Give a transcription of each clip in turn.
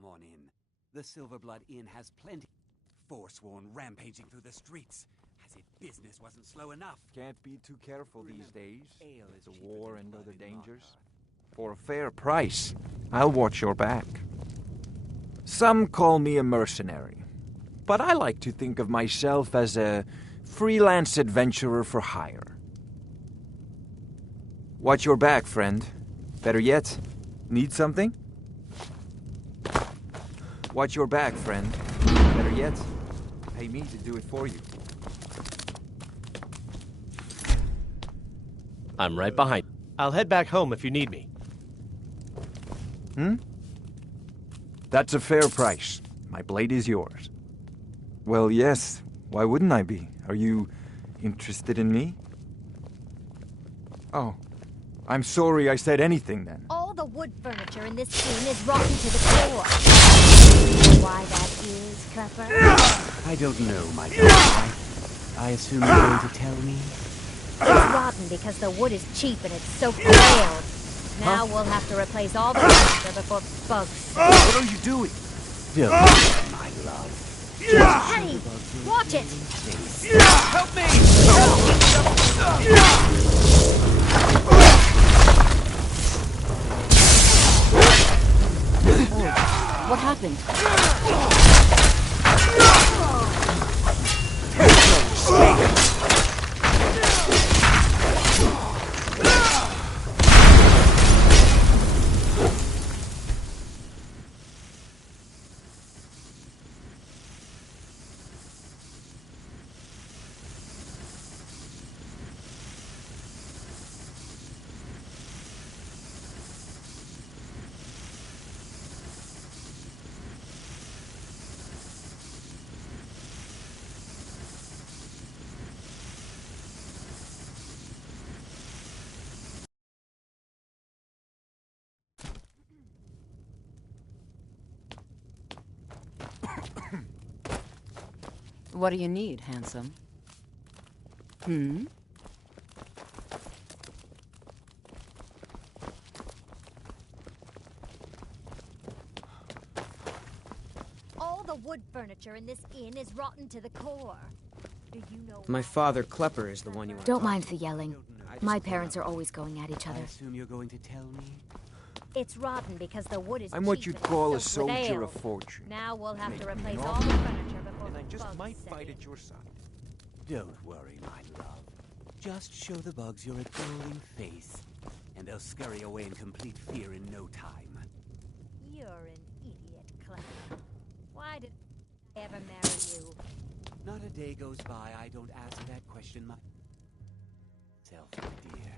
Come on in. The Silverblood Inn has plenty. Forsworn rampaging through the streets. As if business wasn't slow enough. Can't be too careful these days. Ale is The cheaper war than and blood other in dangers. vodka. For a fair price, I'll watch your back. Some call me a mercenary, but I like to think of myself as a freelance adventurer for hire. Watch your back, friend. Better yet, need something? Watch your back, friend. Better yet, pay me to do it for you. I'm right behind. I'll head back home if you need me. That's a fair price. My blade is yours. Well, yes. Why wouldn't I be? Are you interested in me? Oh. I'm sorry I said anything then. All the wood furniture in this inn is rotten to the core. Why that is, Cupper? I don't know, my darling. I assume you're going to tell me? It's rotten because the wood is cheap and it's soaked with ale. Now we'll have to replace all the furniture before bugs. What are you doing? Don't worry, my love. Hey, watch it! Help me! What happened? What do you need, handsome? All the wood furniture in this inn is rotten to the core. Do you know My why? father, Klepper, is the one you want. Don't mind the yelling. My parents are always going at each I other. assume you're going to tell me? It's rotten because the wood is I'm what cheap you'd and it's call a soaked with soldier ale. of fortune. Now we'll have to Make me replace an all offer, the furniture before And I just bugs might set fight in. at your side. Don't worry, my love. Just show the bugs your adoring face, and they'll scurry away in complete fear in no time. You're an idiot, Clem. Why did I ever marry you? Not a day goes by I don't ask that question myself, my dear.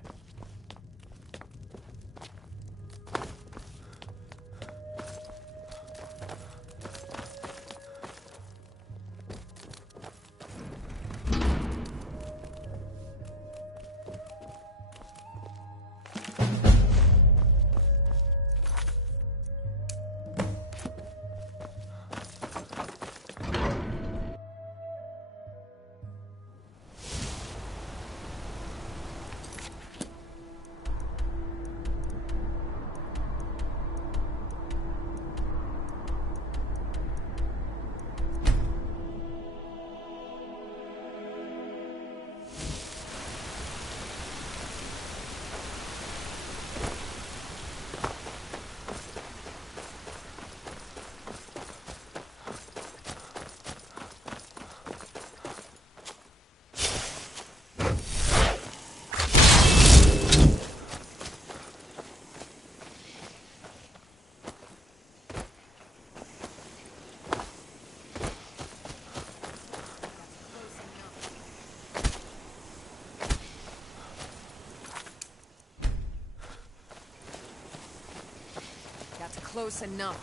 That's close enough.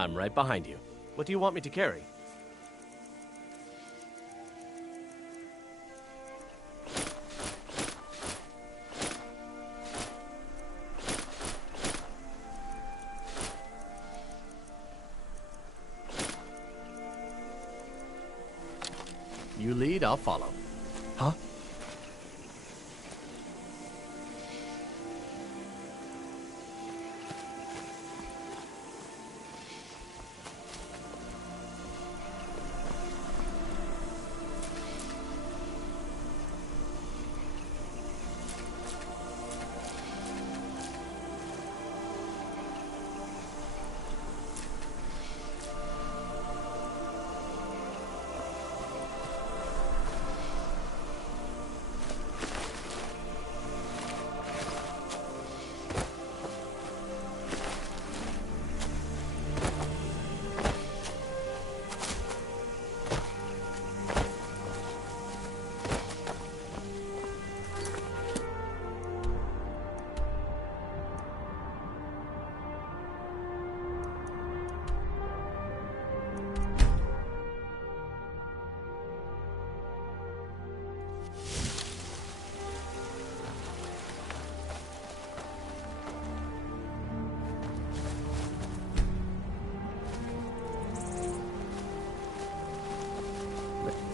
I'm right behind you. What do you want me to carry? You lead, I'll follow. Huh?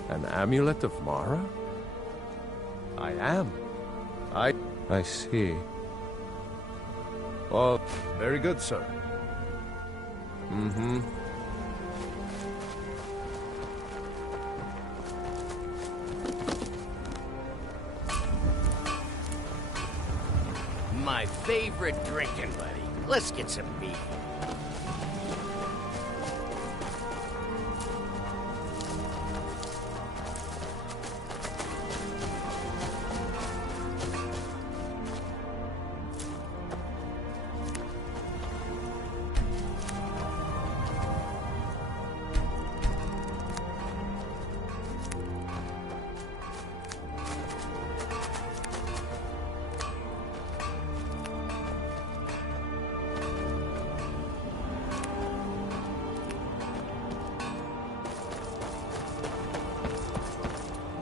An amulet of Mara? I am. I see. Oh, very good, sir. Mm-hmm. My favorite drinking buddy. Let's get some beer.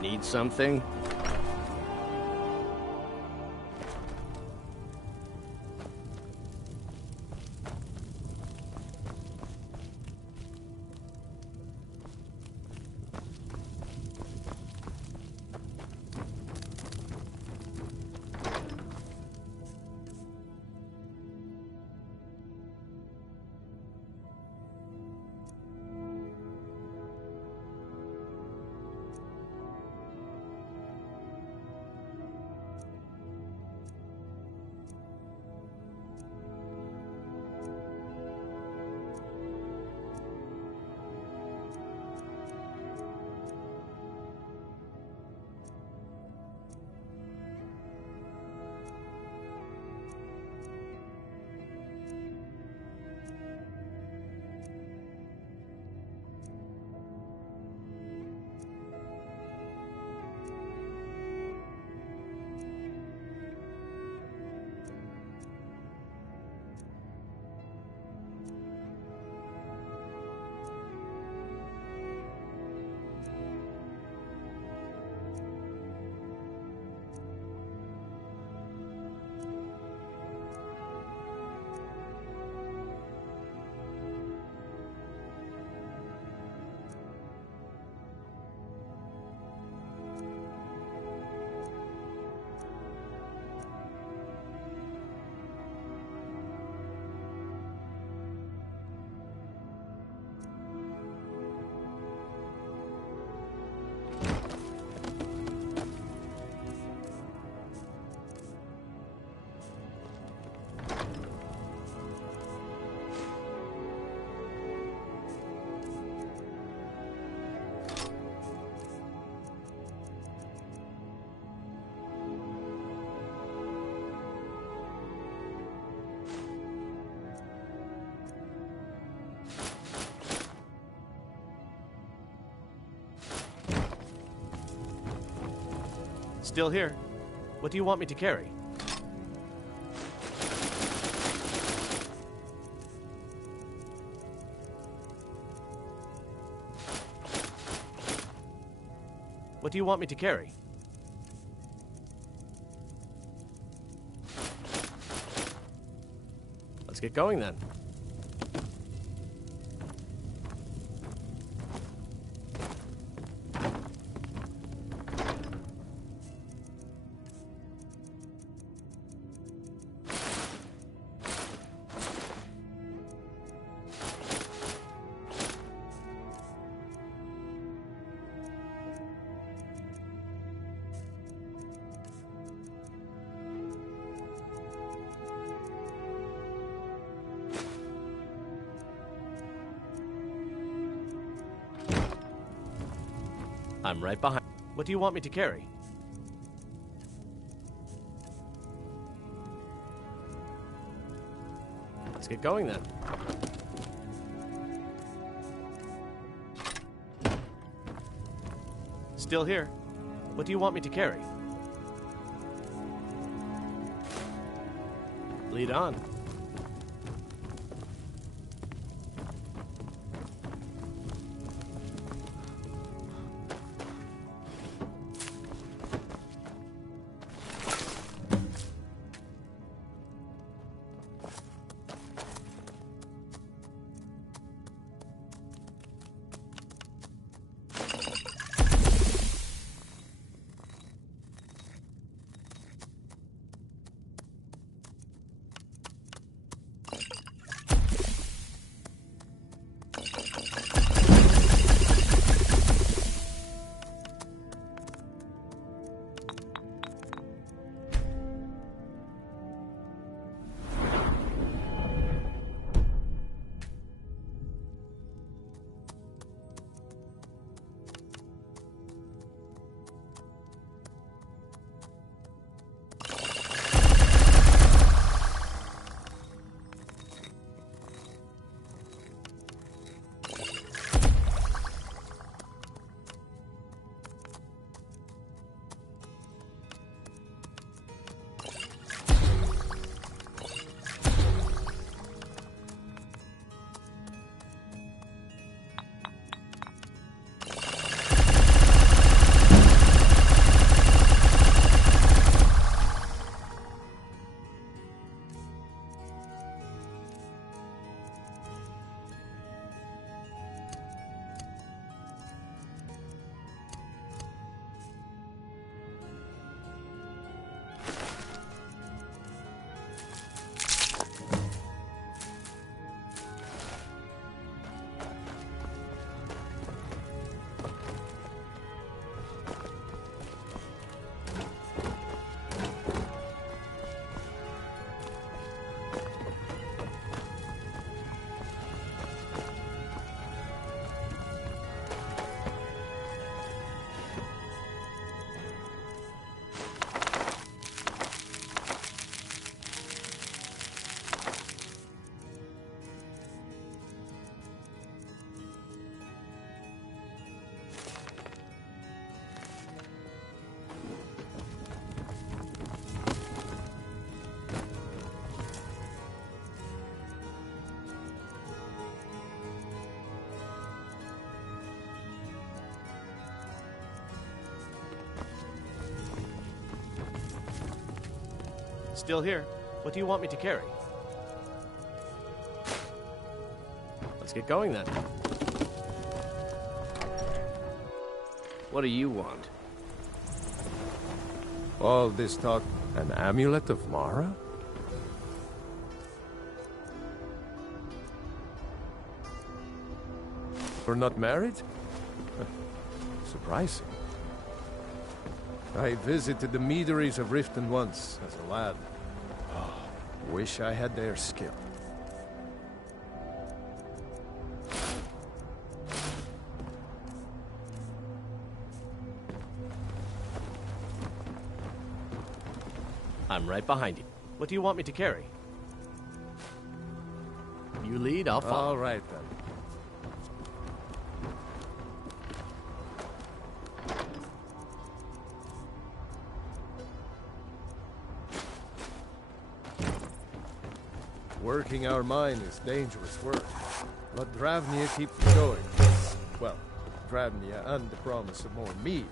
Need something? Still here. What do you want me to carry? What do you want me to carry? Let's get going then. I'm right behind. What do you want me to carry? Let's get going then. Still here. What do you want me to carry? Lead on. Still here. What do you want me to carry? Let's get going then. What do you want? All this talk. An amulet of Mara? We're not married? Surprising. I visited the meaderies of Riften once, as a lad. Wish I had their skill. I'm right behind you. What do you want me to carry? You lead, I'll follow. All right, then. Working our mine is dangerous work. Let Dravnia keep going. Well, Dravnia and the promise of more meat.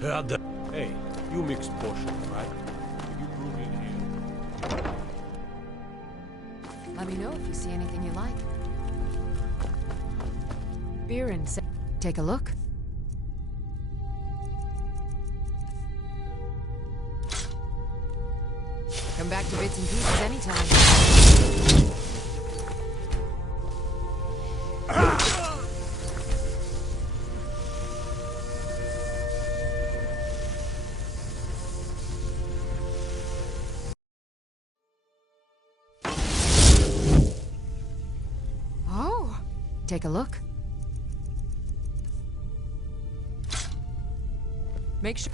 Hey, you mix potions, right? You brew me ale. Let me know if you see anything you like. Beer and take a look. Come back to bits and pieces anytime. Oh, take a look. Make sure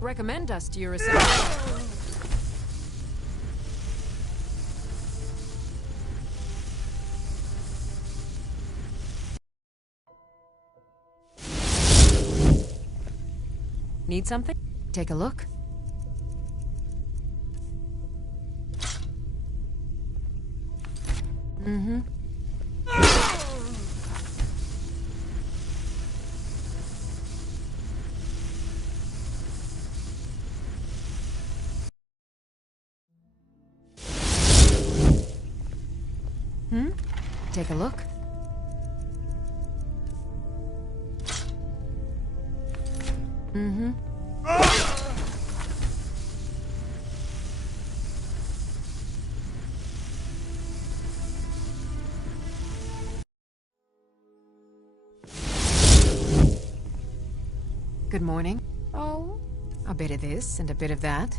recommend us to your associate. Need something? Take a look. Mm-hmm. Take a look. Mm-hmm. Good morning. Oh, a bit of this and a bit of that.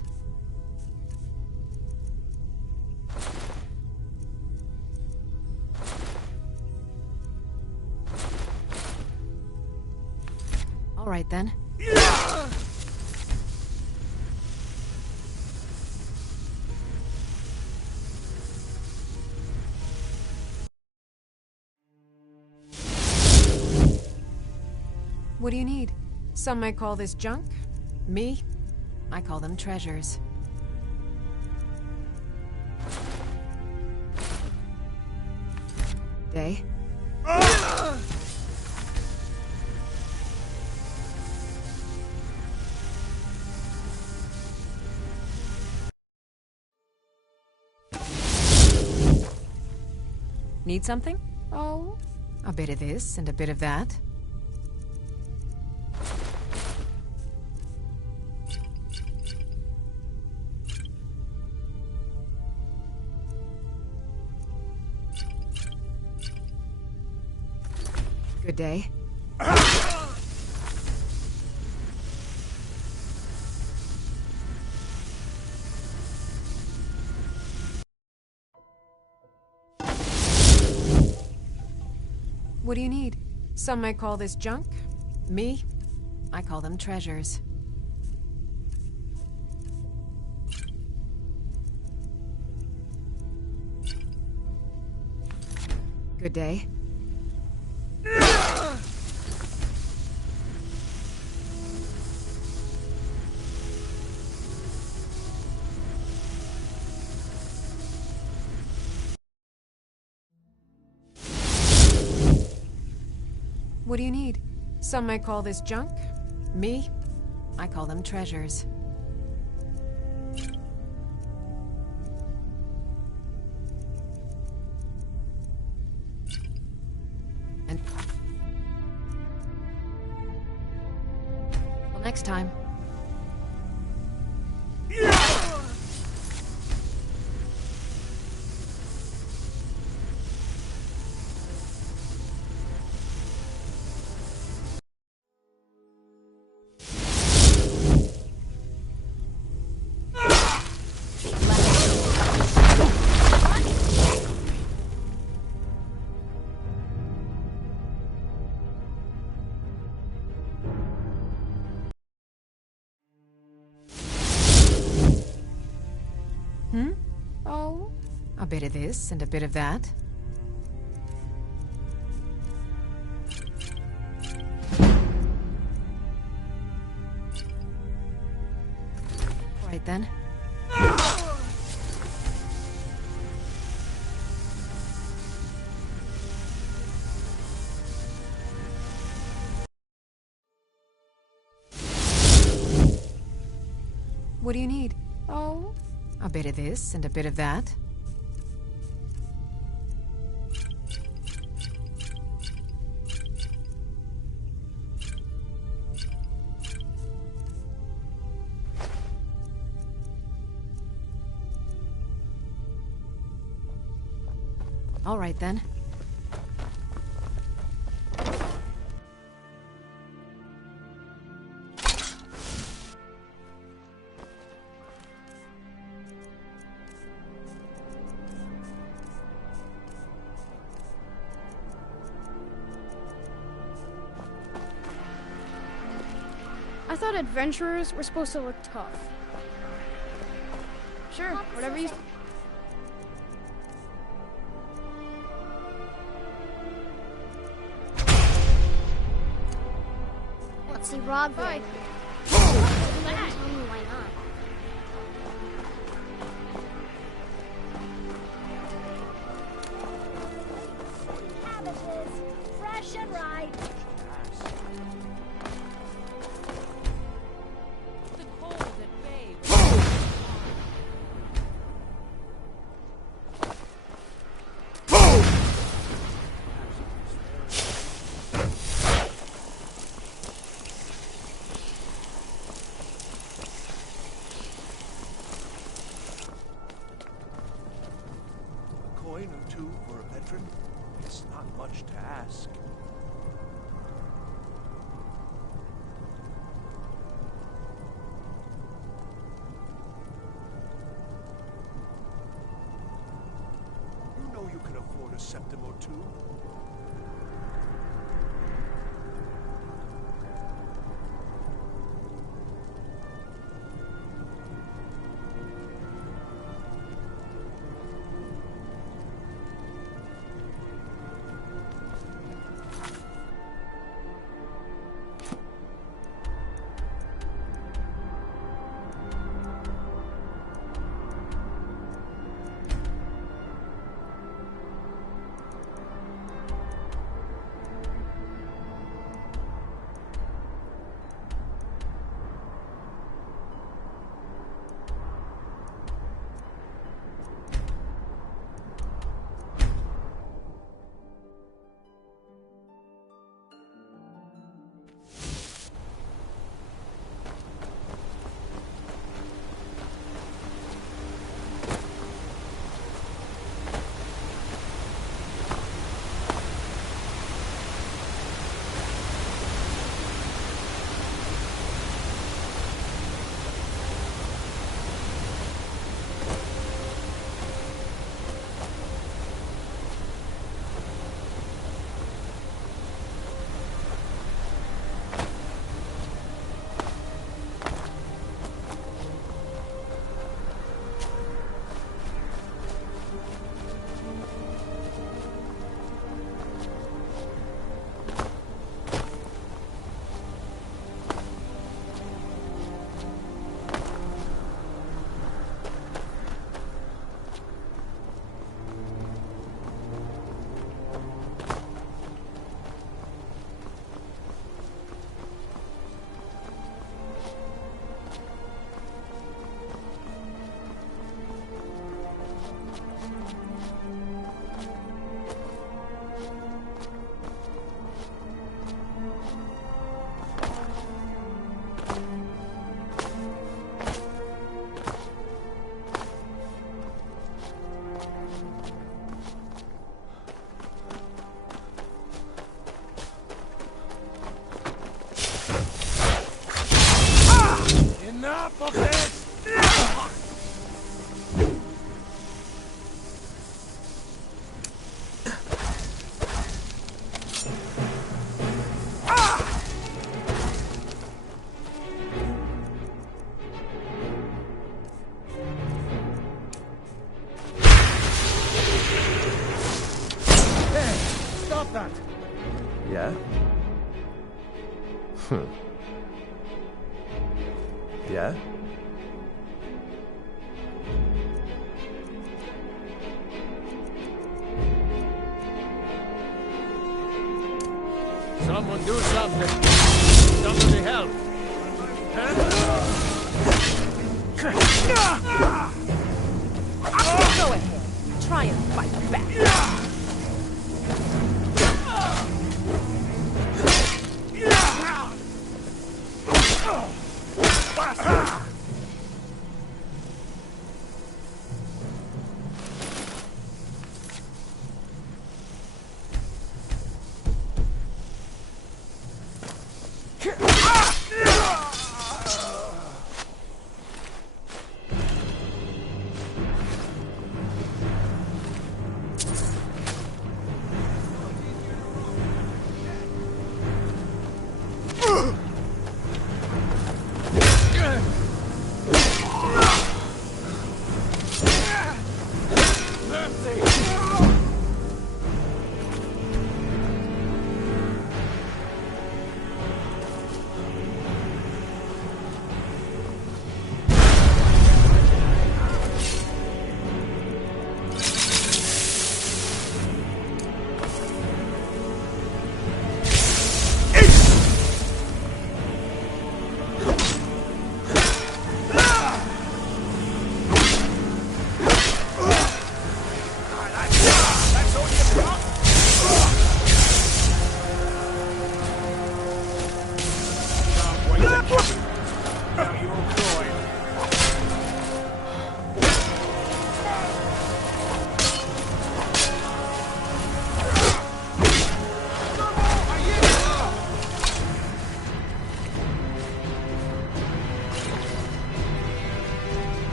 All right then. What do you need? Some might call this junk. Me, I call them treasures. Day. Need something? Oh, a bit of this and a bit of that. Good day. What do you need? Some might call this junk. Me, I call them treasures. Good day. What do you need? Some might call this junk. Me, I call them treasures. And well, next time. Oh, a bit of this and a bit of that. Right then. What do you need? Oh? A bit of this and a bit of that. All right, then. I thought adventurers were supposed to look tough. Sure, whatever you... Let's see Rob Bye. Tell me why not. Cabbages, fresh and ripe. The cold at bay. A coin or two for a veteran? It's not much to ask. You know you can afford a septim or two. Enough of this! Hey, stop that! Yeah? Yeah? Someone do something! Somebody help! Huh?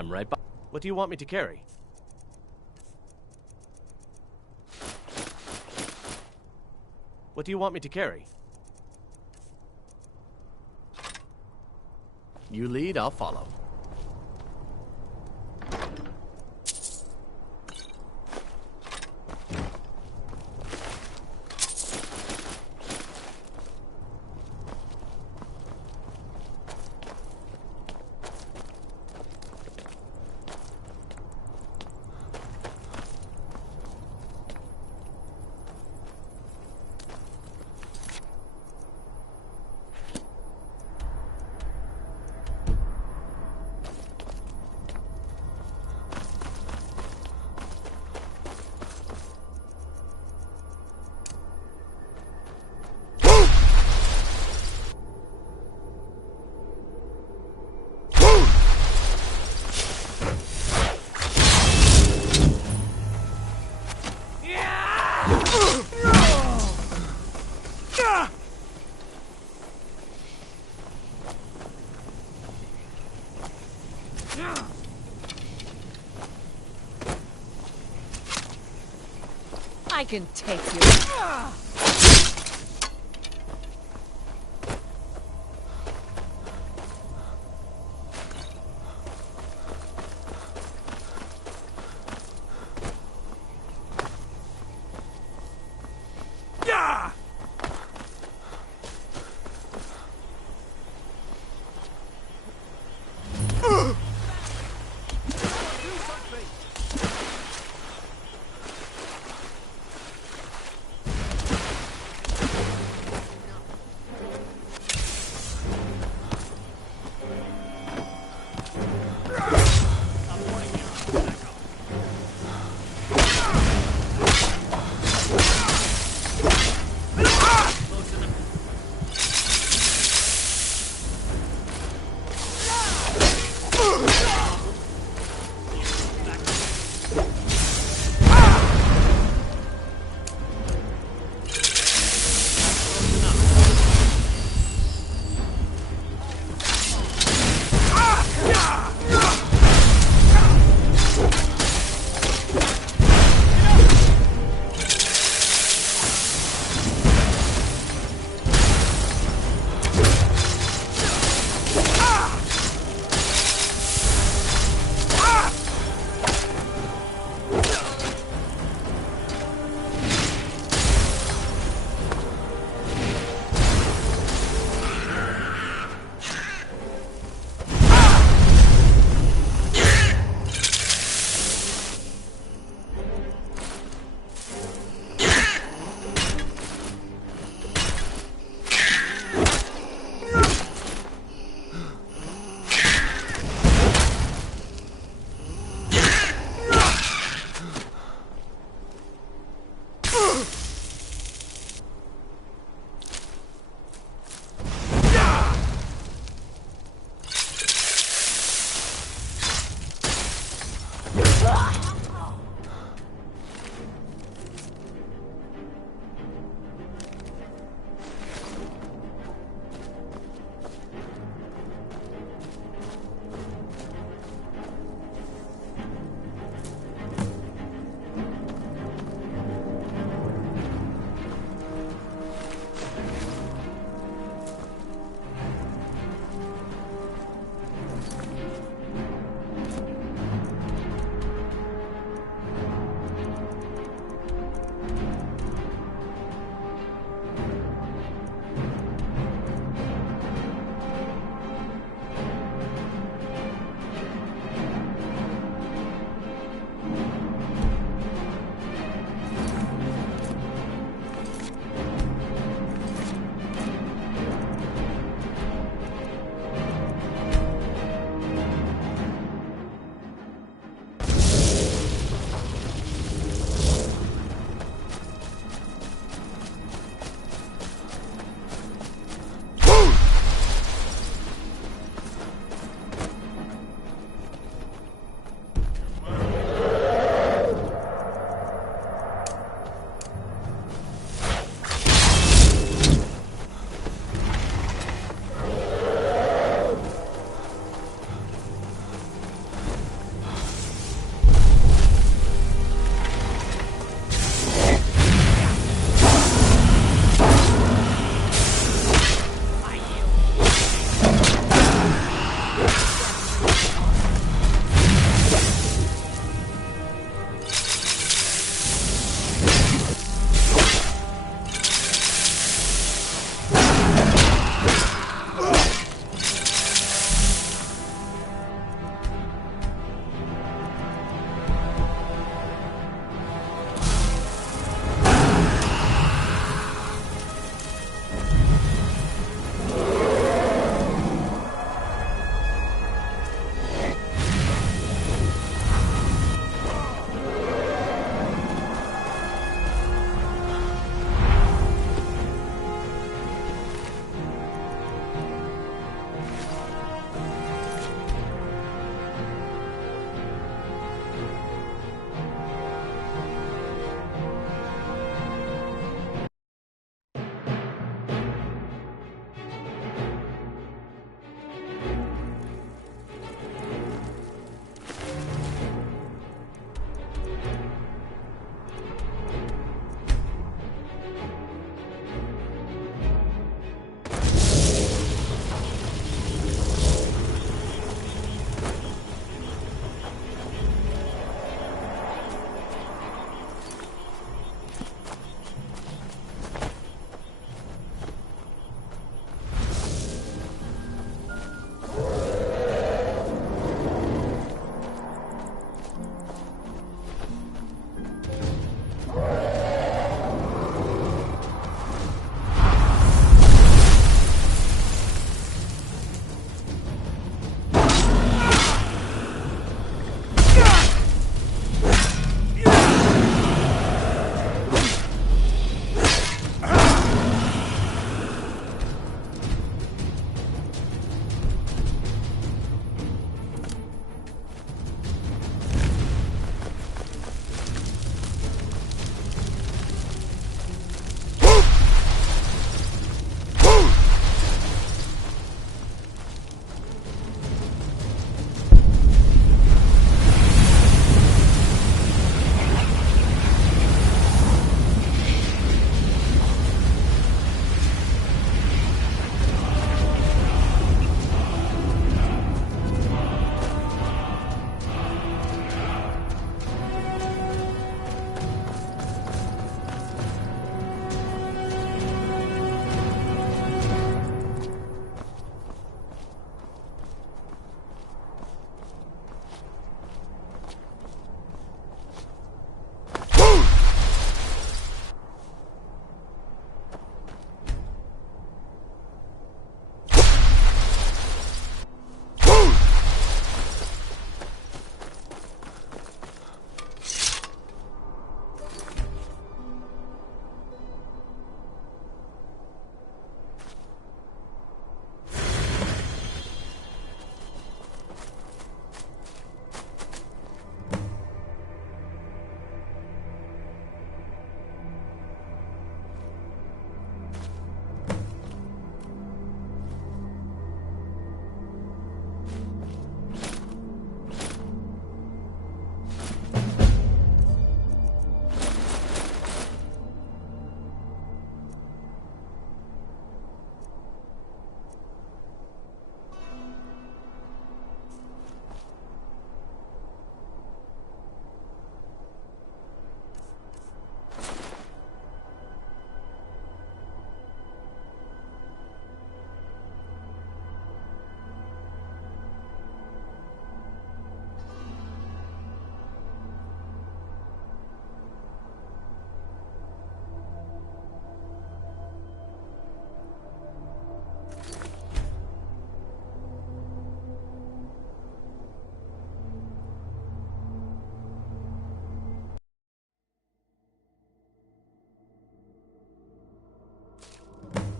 I'm right by. What do you want me to carry? What do you want me to carry? You lead, I'll follow. I can take you.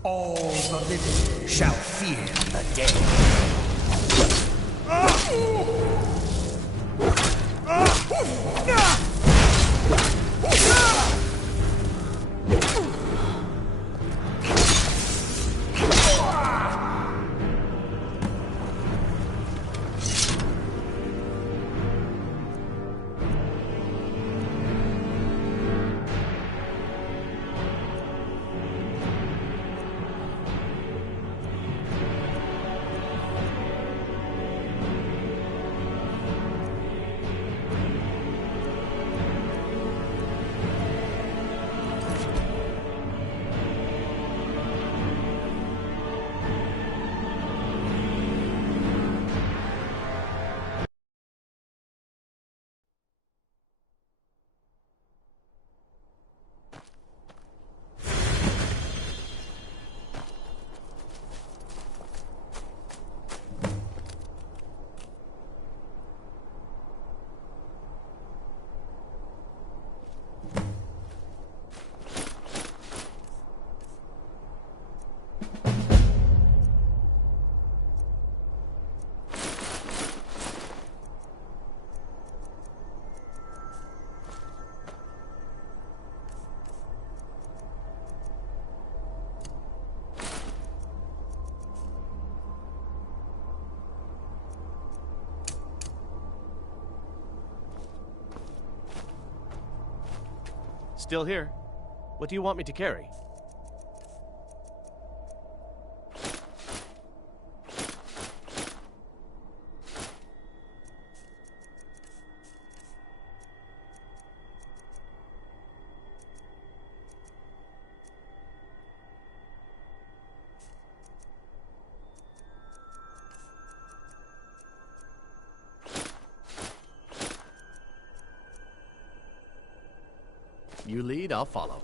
All the living shall fear the dead. Still here. What do you want me to carry? You lead, I'll follow.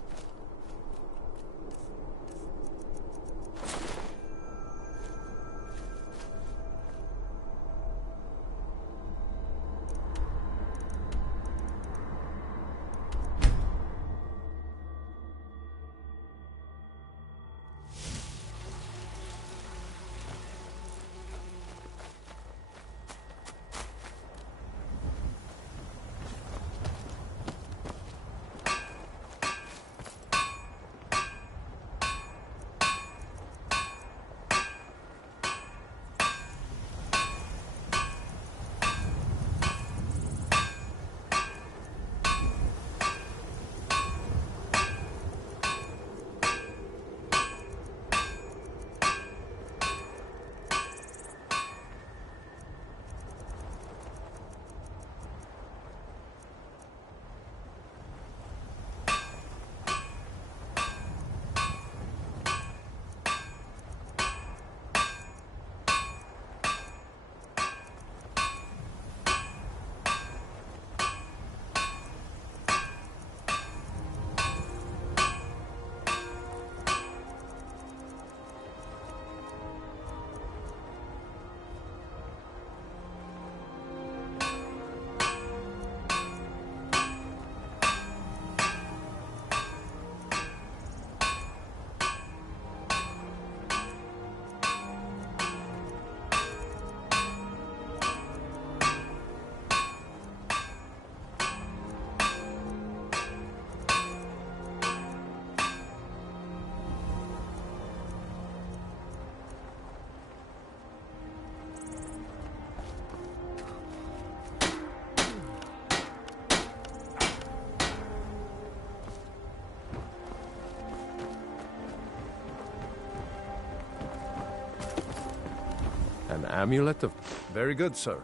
An amulet of... Very good, sir.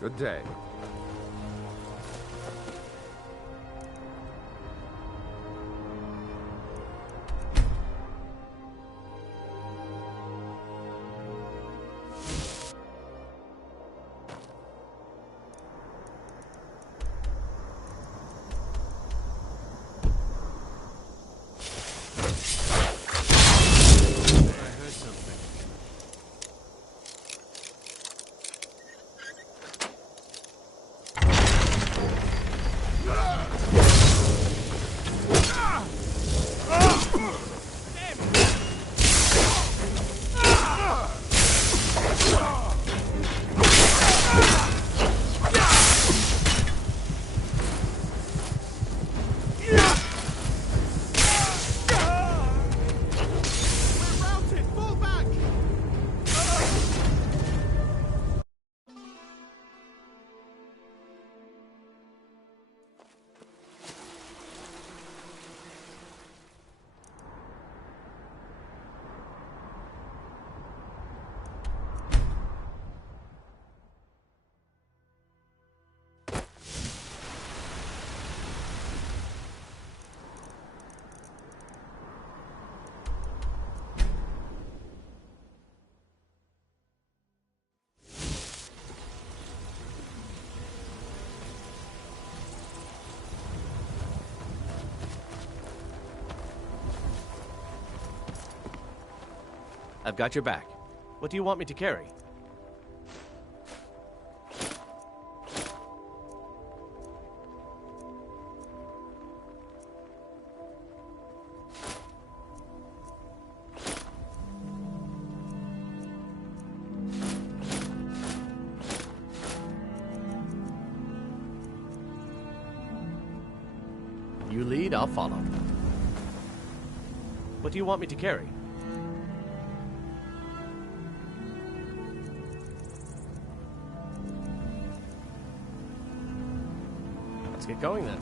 Good day. I've got your back. What do you want me to carry? You lead, I'll follow. What do you want me to carry? Let's get going then.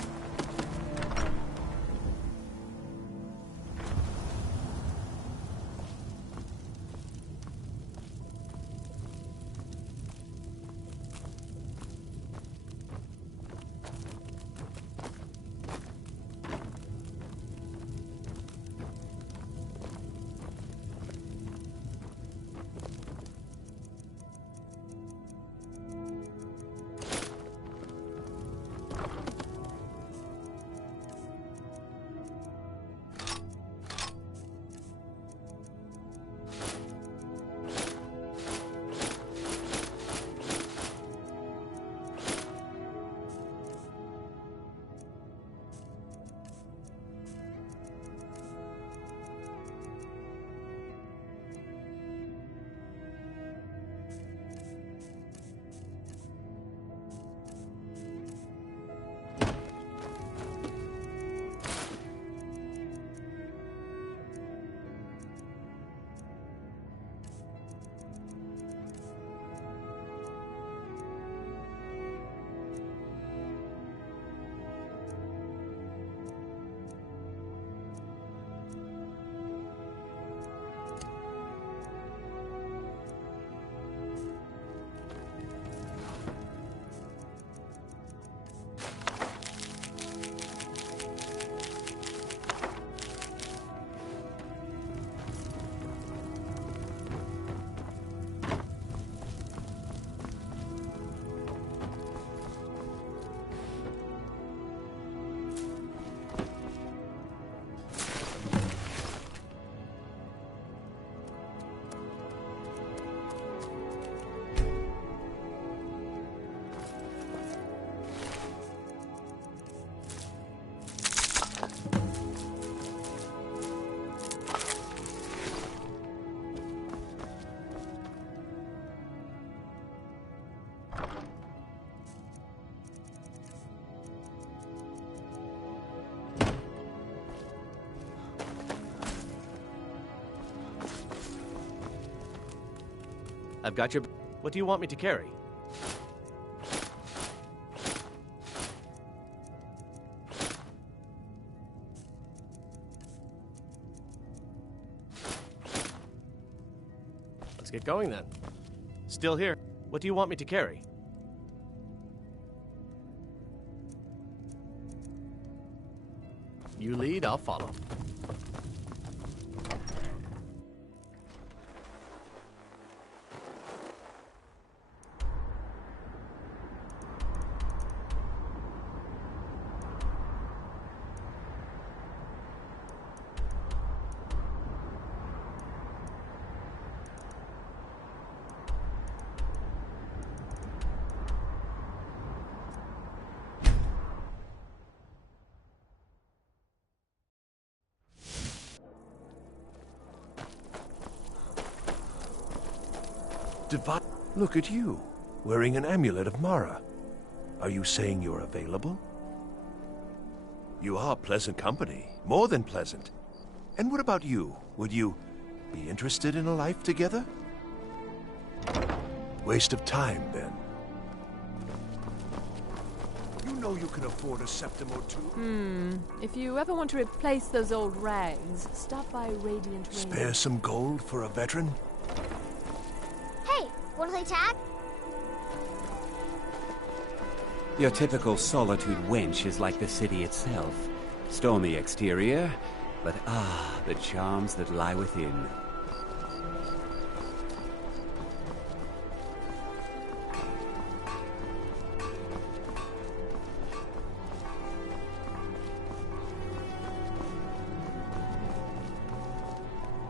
I've got your... What do you want me to carry? Let's get going then. Still here. What do you want me to carry? You lead, I'll follow. Look at you, wearing an amulet of Mara. Are you saying you're available? You are pleasant company, more than pleasant. And what about you? Would you be interested in a life together? Waste of time, then. You know you can afford a septim or two. If you ever want to replace those old rags, stop by Radiant Rain. Spare some gold for a veteran? Hey, wanna play tag? Your typical Solitude wench is like the city itself. Stormy exterior, but the charms that lie within.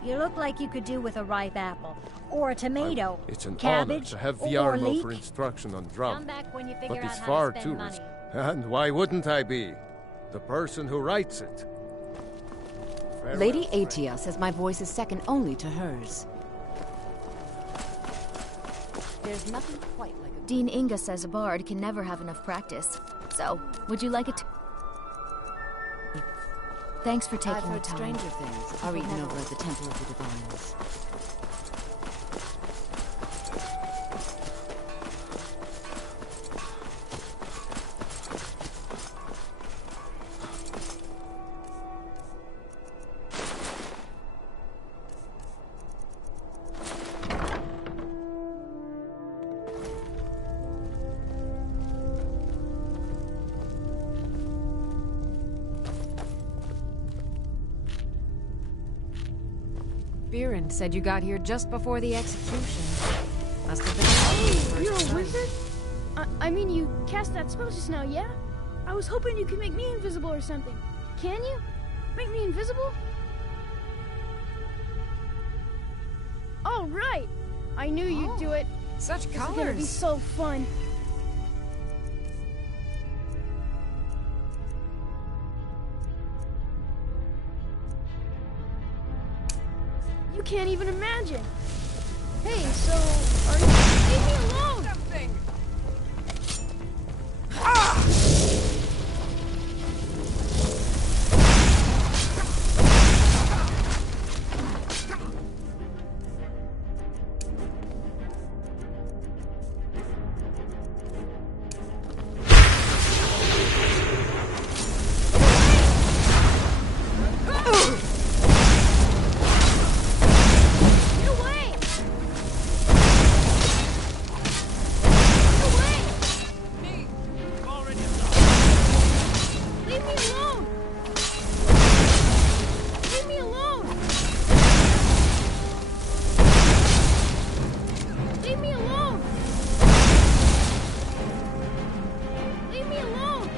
You look like you could do with a ripe apple. Or a tomato. It's an cabbage, honor to have or Viarmo leek. for instruction on Come drum. back when you But figure out it's how far to too spend money. risky. And why wouldn't I be? The person who writes it. Farewell, Lady friend. Atia says my voice is second only to hers. There's nothing quite like a... Dean Inga says a bard can never have enough practice. So, would you like it to... Thanks for taking I've the heard time. stranger things are eaten over at the Temple of the Divines. Viren said you got here just before the execution. Must have been first You're a sight. wizard? I mean, you cast that spell just now, yeah? I was hoping you could make me invisible or something. Can you? Make me invisible? Oh, right! I knew you'd do it. Such This is gonna be colors. so fun. You can't even imagine. Hey, so are you? Leave me alone! Get away! Get away! Leave me alone! Leave me alone! Leave me alone! Leave me alone!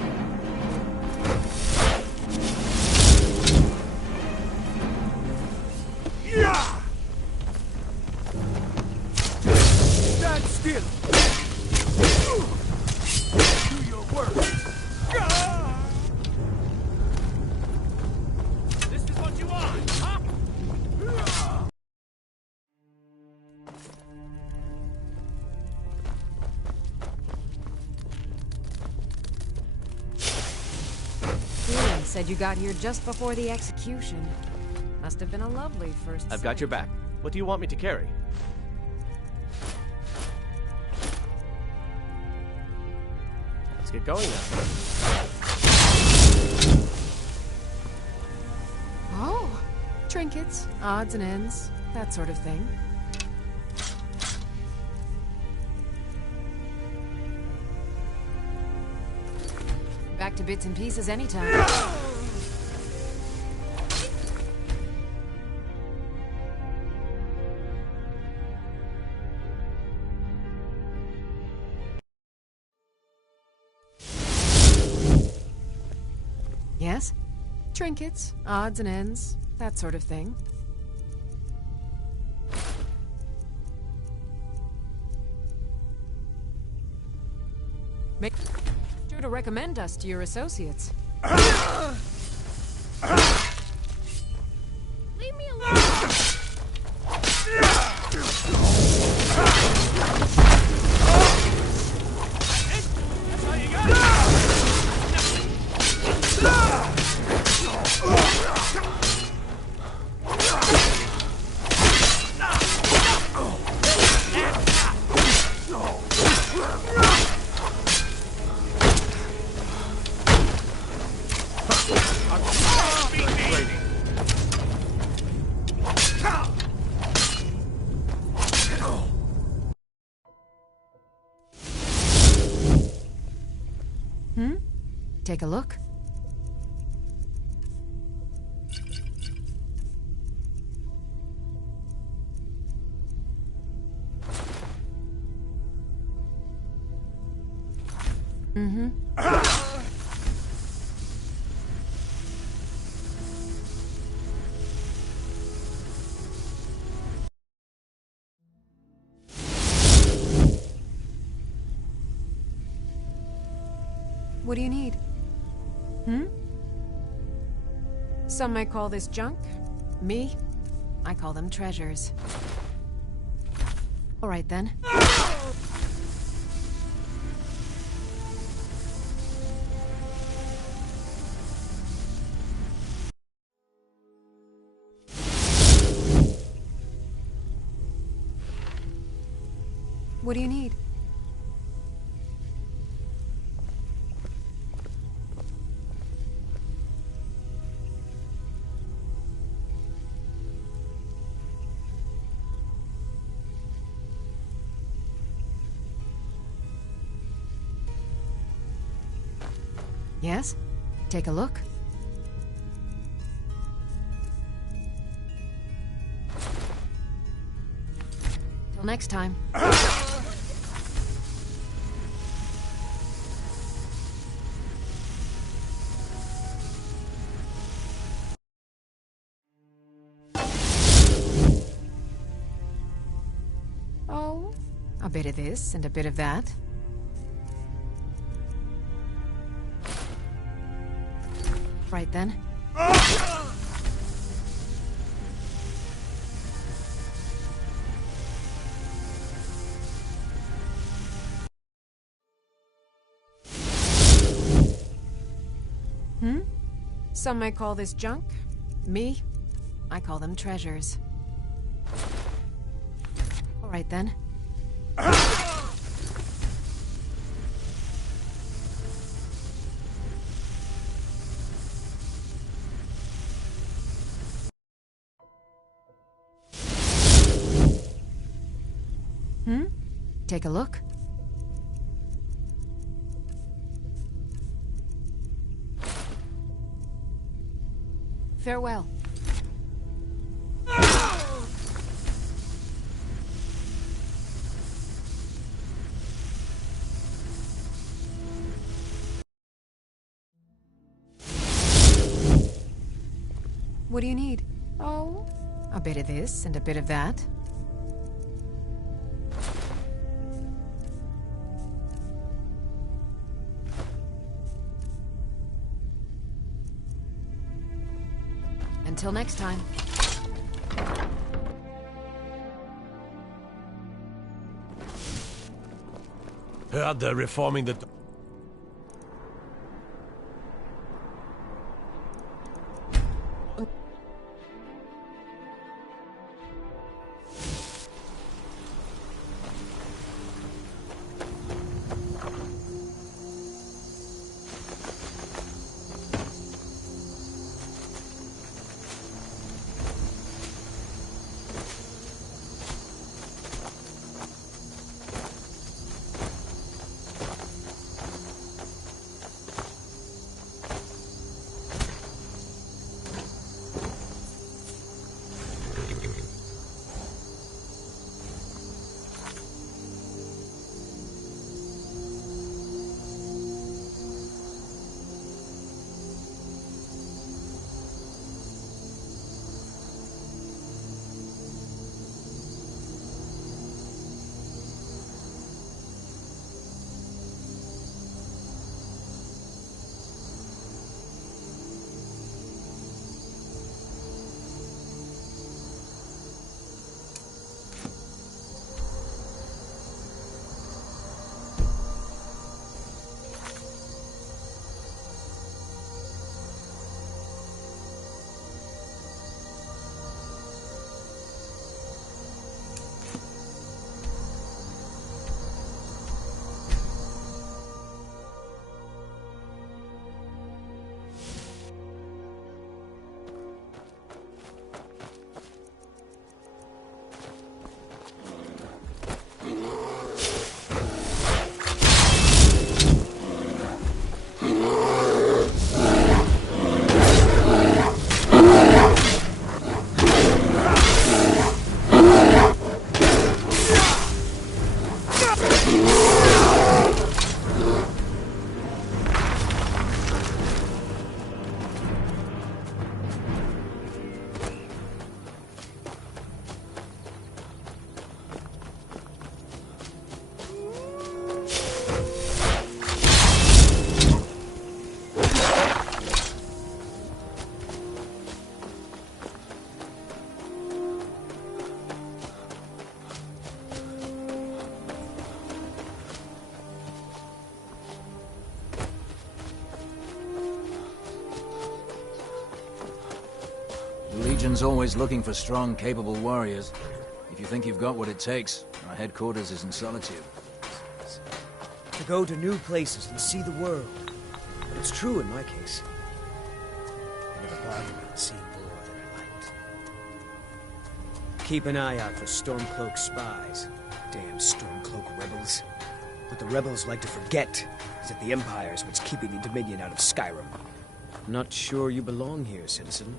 Stand still! Do your work! This is what you want, huh? Viren said you got here just before the execution. Must have been a lovely first I've got sight. your back. What do you want me to carry? Let's get going now. Oh, trinkets, odds and ends, that sort of thing. Back to bits and pieces anytime. Yes? Trinkets, odds and ends, that sort of thing. Make sure to recommend us to your associates. Leave me alone! That's how you got it! Take a look. Mm-hmm. What do you need? Some might call this junk. Me, I call them treasures. All right then. What do you need? Yes? Take a look. Till next time. Oh, a bit of this and a bit of that. Right then. Some might call this junk. Me, I call them treasures. All right then. Take a look. Farewell. What do you need? Oh, a bit of this and a bit of that. Until next time. Heard they're reforming the... The Legion's always looking for strong, capable warriors. If you think you've got what it takes, our headquarters is in Solitude. To go to new places and see the world. But it's true in my case. I never bothered with seeing more than I liked. Keep an eye out for Stormcloak spies. Damn Stormcloak rebels. What the rebels like to forget is that the Empire is what's keeping the Dominion out of Skyrim. I'm not sure you belong here, citizen.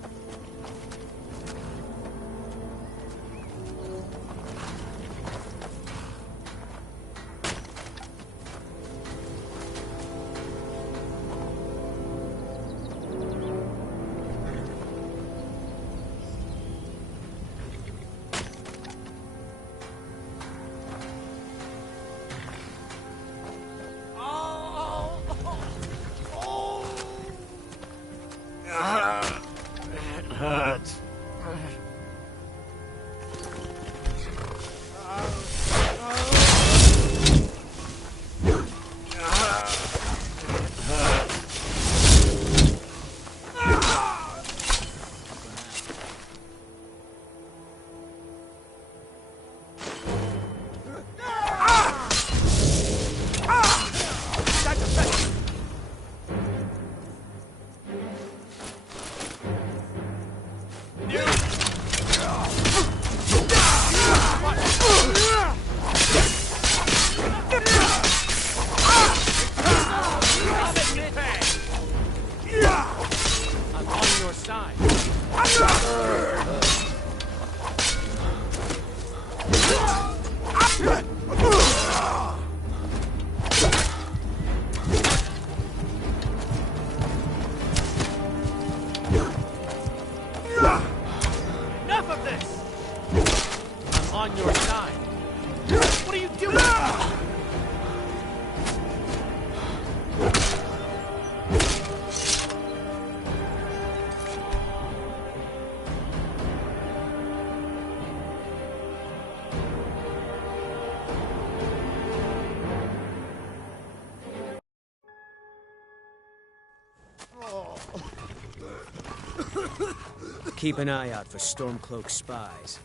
Keep an eye out for Stormcloak spies.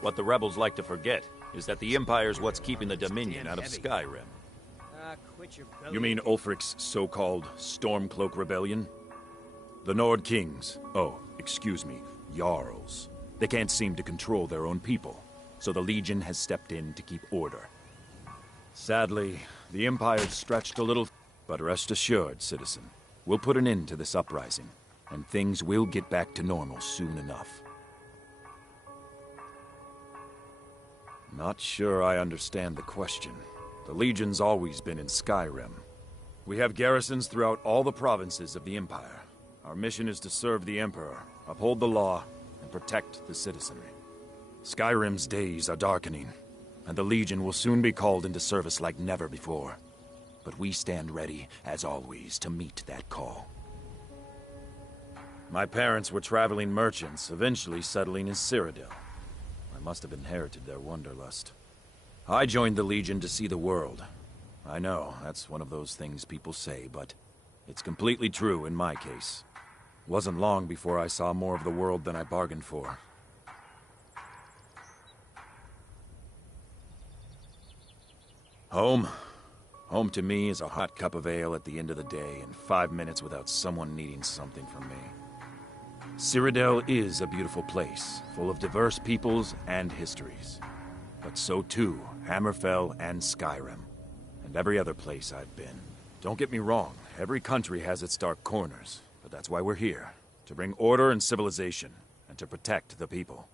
What the rebels like to forget is that the Empire's what's keeping the Dominion out of Skyrim. You mean Ulfric's so-called Stormcloak Rebellion? The Nord Kings, excuse me, Jarls. They can't seem to control their own people, so the Legion has stepped in to keep order. Sadly, the Empire's stretched a little, but rest assured, citizen, we'll put an end to this uprising, and things will get back to normal soon enough. Not sure I understand the question. The Legion's always been in Skyrim. We have garrisons throughout all the provinces of the Empire. Our mission is to serve the Emperor, uphold the law, and protect the citizenry. Skyrim's days are darkening, and the Legion will soon be called into service like never before. But we stand ready, as always, to meet that call. My parents were traveling merchants, eventually settling in Cyrodiil. I must have inherited their wanderlust. I joined the Legion to see the world. I know, that's one of those things people say, but it's completely true in my case. Wasn't long before I saw more of the world than I bargained for. Home? Home to me is a hot cup of ale at the end of the day and 5 minutes without someone needing something from me. Cyrodiil is a beautiful place, full of diverse peoples and histories. But so too, Hammerfell and Skyrim, and every other place I've been. Don't get me wrong, every country has its dark corners, but that's why we're here, to bring order and civilization, and to protect the people.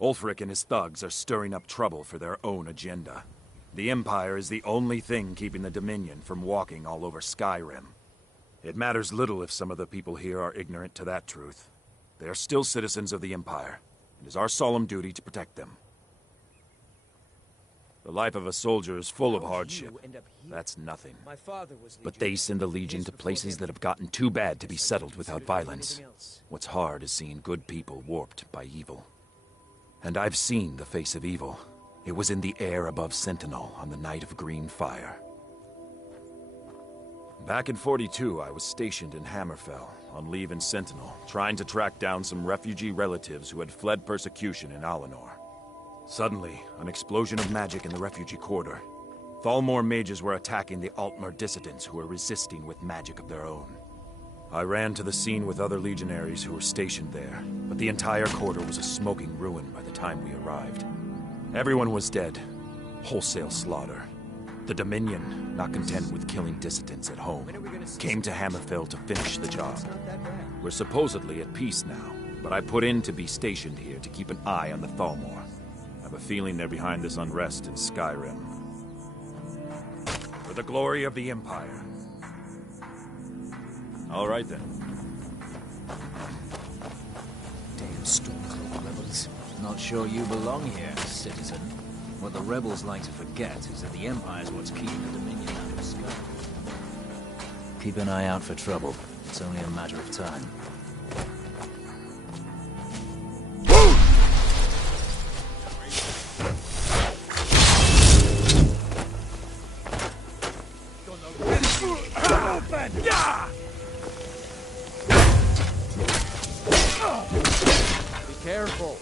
Ulfric and his thugs are stirring up trouble for their own agenda. The Empire is the only thing keeping the Dominion from walking all over Skyrim. It matters little if some of the people here are ignorant to that truth. They are still citizens of the Empire. It is our solemn duty to protect them. The life of a soldier is full of hardship. That's nothing. But they send the Legion to places that have gotten too bad to be settled without violence. What's hard is seeing good people warped by evil. And I've seen the face of evil. It was in the air above Sentinel on the night of Green Fire. Back in 42, I was stationed in Hammerfell, on leave in Sentinel, trying to track down some refugee relatives who had fled persecution in Alinor. Suddenly, an explosion of magic in the refugee quarter. Thalmor mages were attacking the Altmer dissidents who were resisting with magic of their own. I ran to the scene with other legionaries who were stationed there, but the entire quarter was a smoking ruin by the time we arrived. Everyone was dead. Wholesale slaughter. The Dominion, not content with killing dissidents at home, came to Hammerfell to finish the job. We're supposedly at peace now, but I put in to be stationed here to keep an eye on the Thalmor. I have a feeling they're behind this unrest in Skyrim. For the glory of the Empire. All right then. Damn Stormcloak rebels. Not sure you belong here, citizen. What the rebels like to forget is that the Empire's what's keeping the Dominion out of Skyrim. Keep an eye out for trouble. It's only a matter of time. Be careful.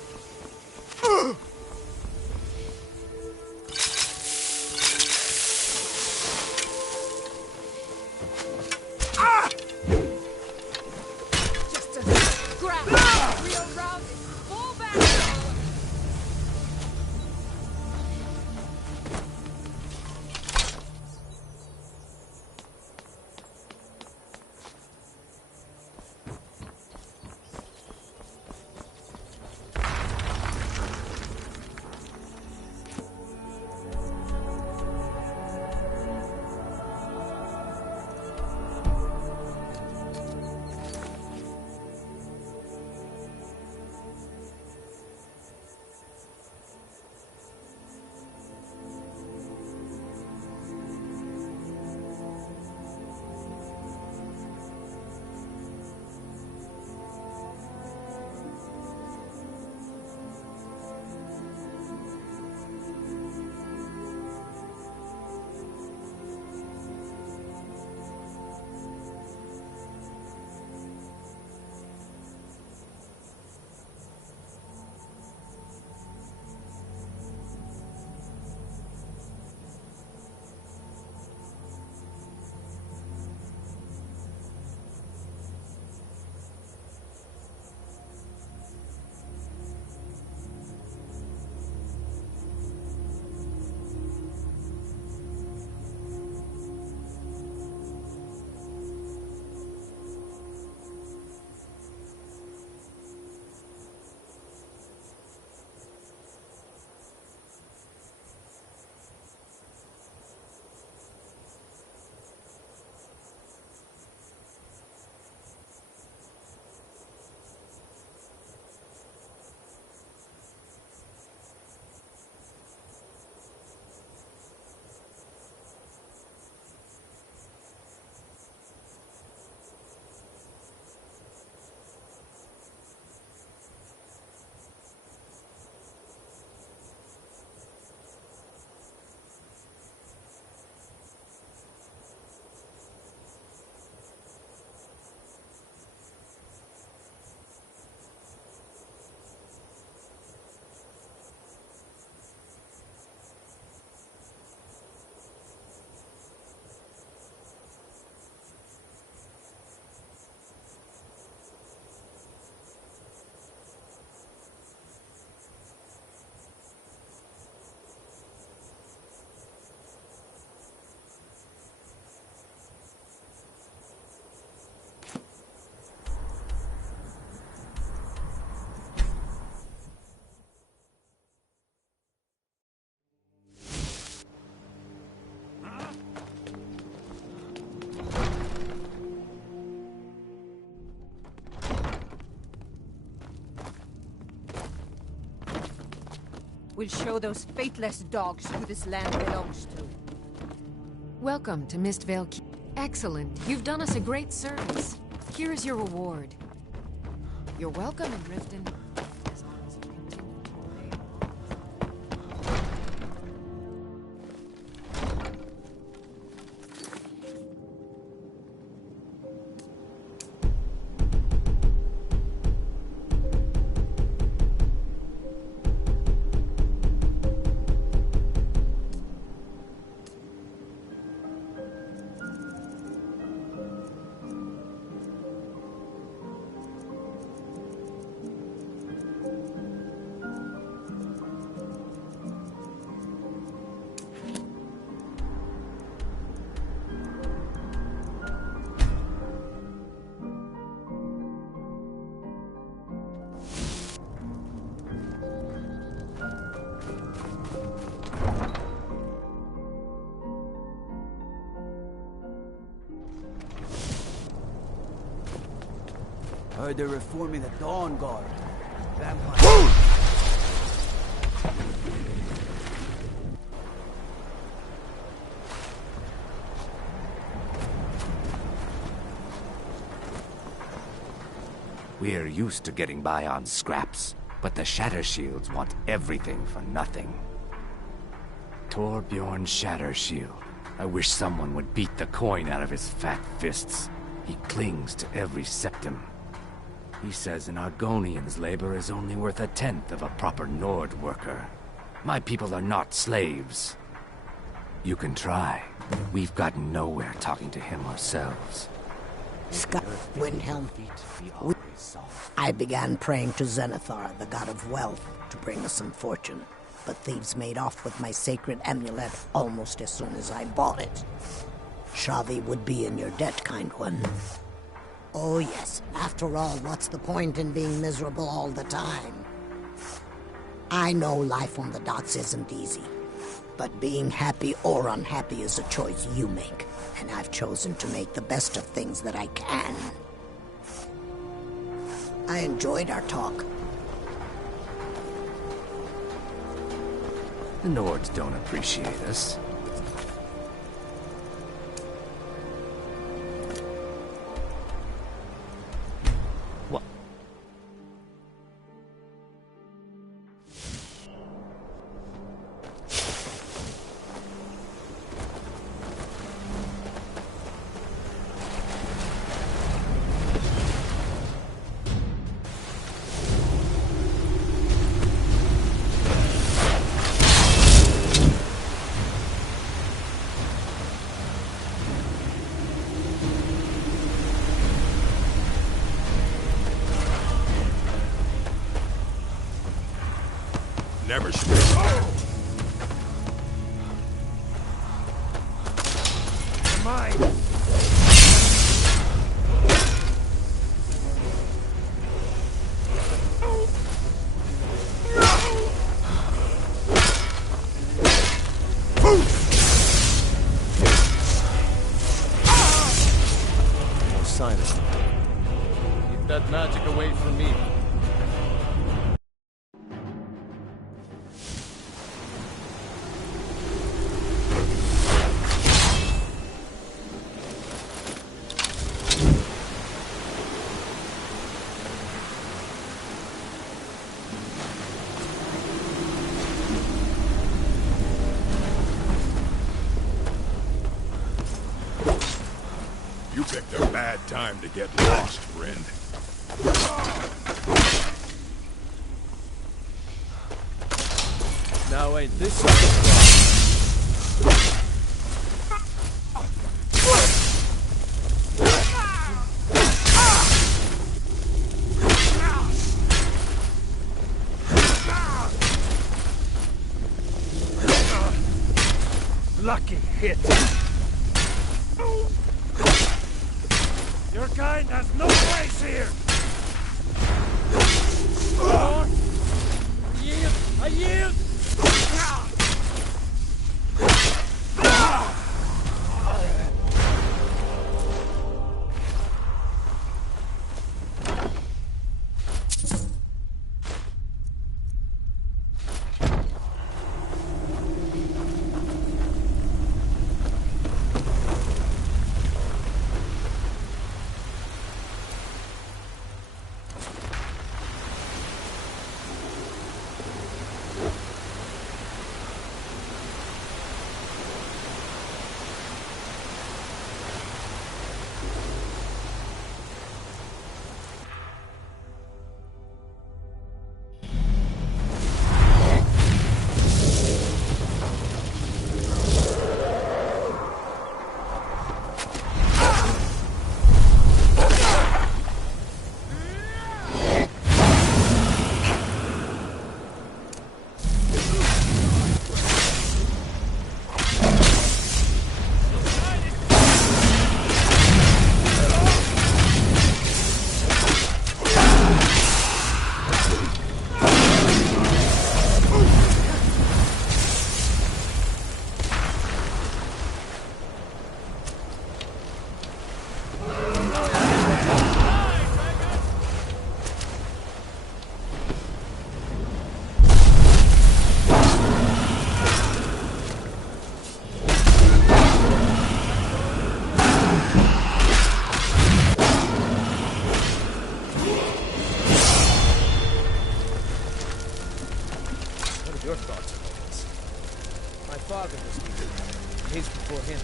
We'll show those faithless dogs who this land belongs to. Welcome to Mistvale Keep. Excellent. You've done us a great service. Here is your reward. You're welcome in Riften. heard they're reforming the Dawn Guard. Vampire. We're used to getting by on scraps, but the Shatter Shields want everything for nothing. Torbjorn Shattershield. I wish someone would beat the coin out of his fat fists. He clings to every septum. He says an Argonian's labor is only worth 1/10 of a proper Nord worker. My people are not slaves. You can try. We've gotten nowhere talking to him ourselves. Scott Windhelm. I began praying to Zenithar, the god of wealth, to bring us some fortune. But thieves made off with my sacred amulet almost as soon as I bought it. Shavi would be in your debt, kind one. Oh yes, after all, what's the point in being miserable all the time? I know life on the docks isn't easy, but being happy or unhappy is a choice you make, and I've chosen to make the best of things that I can. I enjoyed our talk. The Nords don't appreciate us. What? Never speak. Mine. More silence. Keep that magic away from me. You picked a bad time to get lost, friend. Now ain't this something? Lucky hit. Your kind has no place here! Yield! I yield! My father was here. Days before him.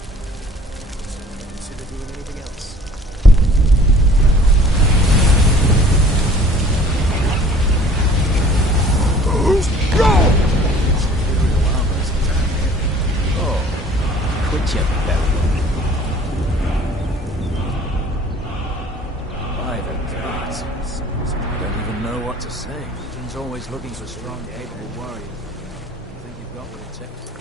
So I don't consider doing anything else. Quit your belly. By the gods. I don't even know what to say. Legion's always looking for strong, capable warriors. I think you've got what it takes.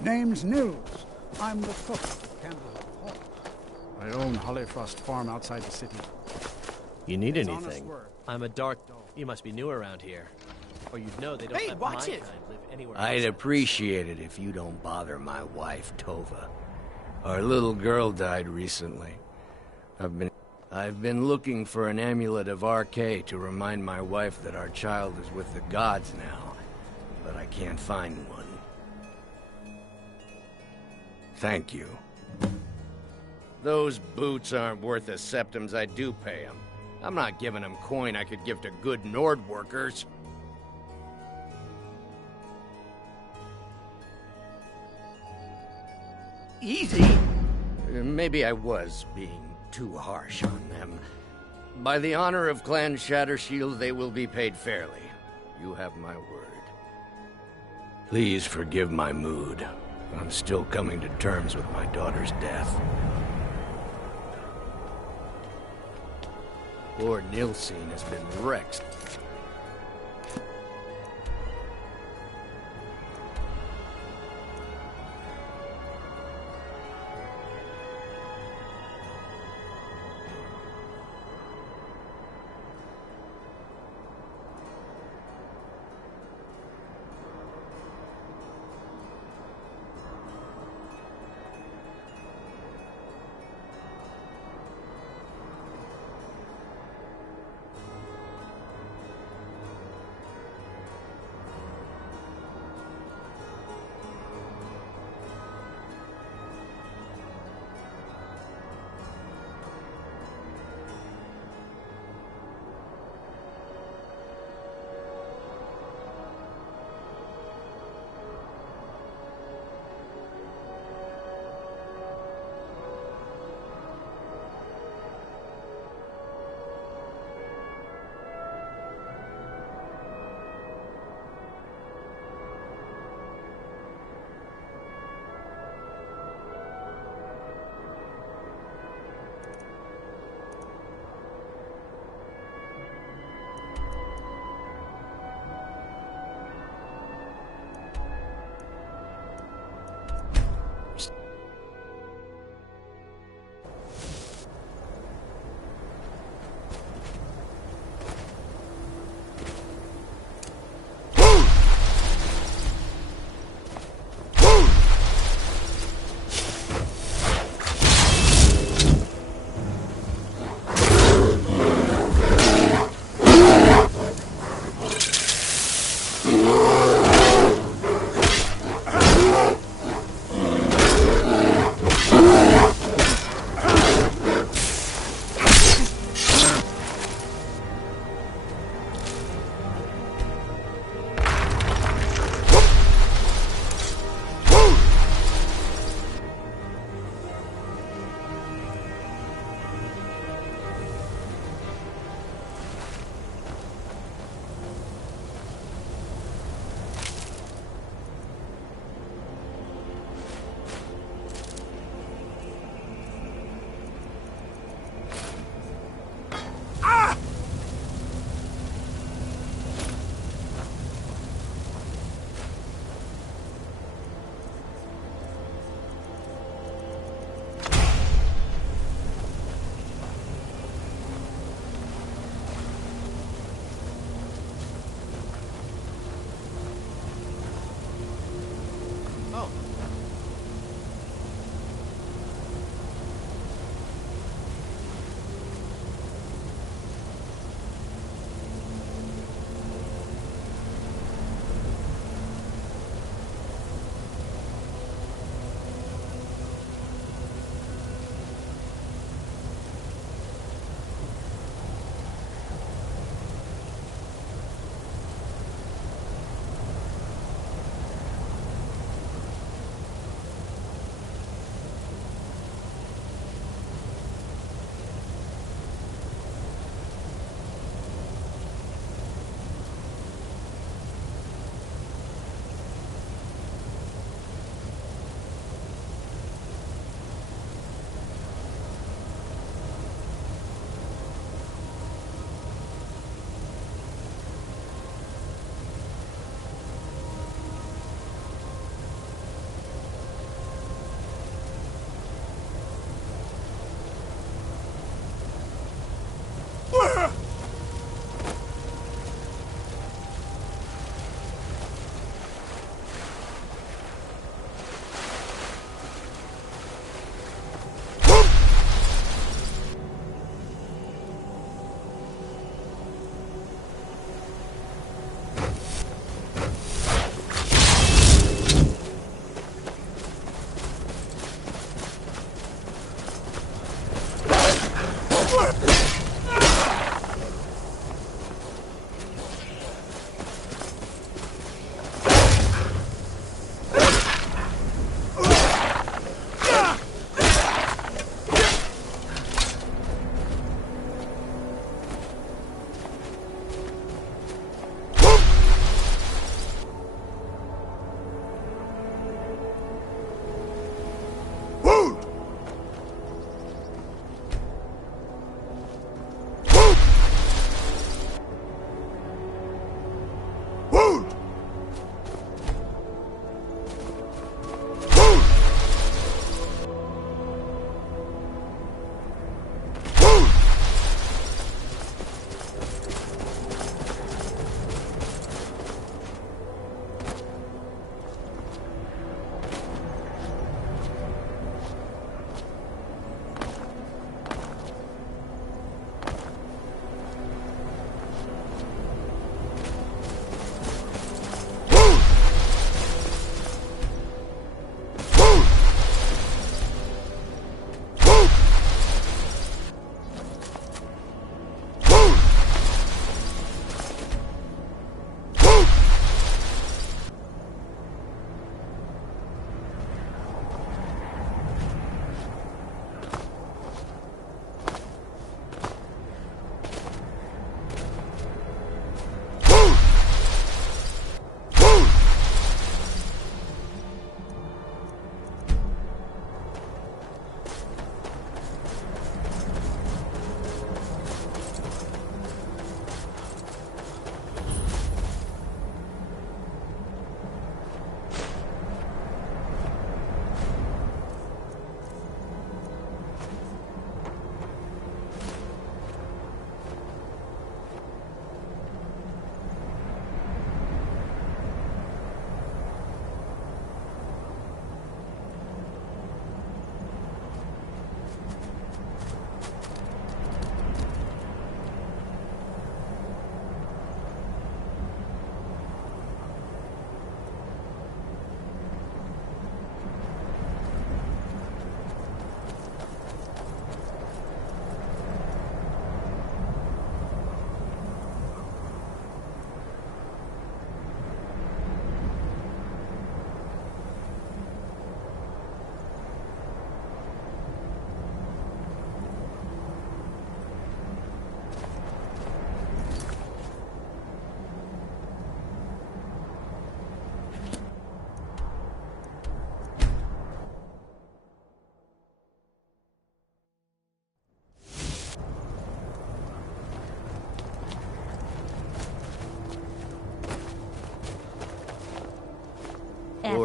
Name's Nils. I'm the cook at Candlewood Hall. I own Hollyfrost Farm outside the city. You need anything? I'm a dark. You must be new around here, or you'd know they don't let my kind live anywhere else. I'd appreciate it if you don't bother my wife, Tova. Our little girl died recently. I've been looking for an amulet of RK to remind my wife that our child is with the gods now, but I can't find one. Thank you. Those boots aren't worth the septims I do pay them. I'm not giving them coin I could give to good Nord workers. Easy? Maybe I was being too harsh on them. By the honor of Clan Shattershield, they will be paid fairly. You have my word. Please forgive my mood. I'm still coming to terms with my daughter's death. Lord Nilsine has been wrecked.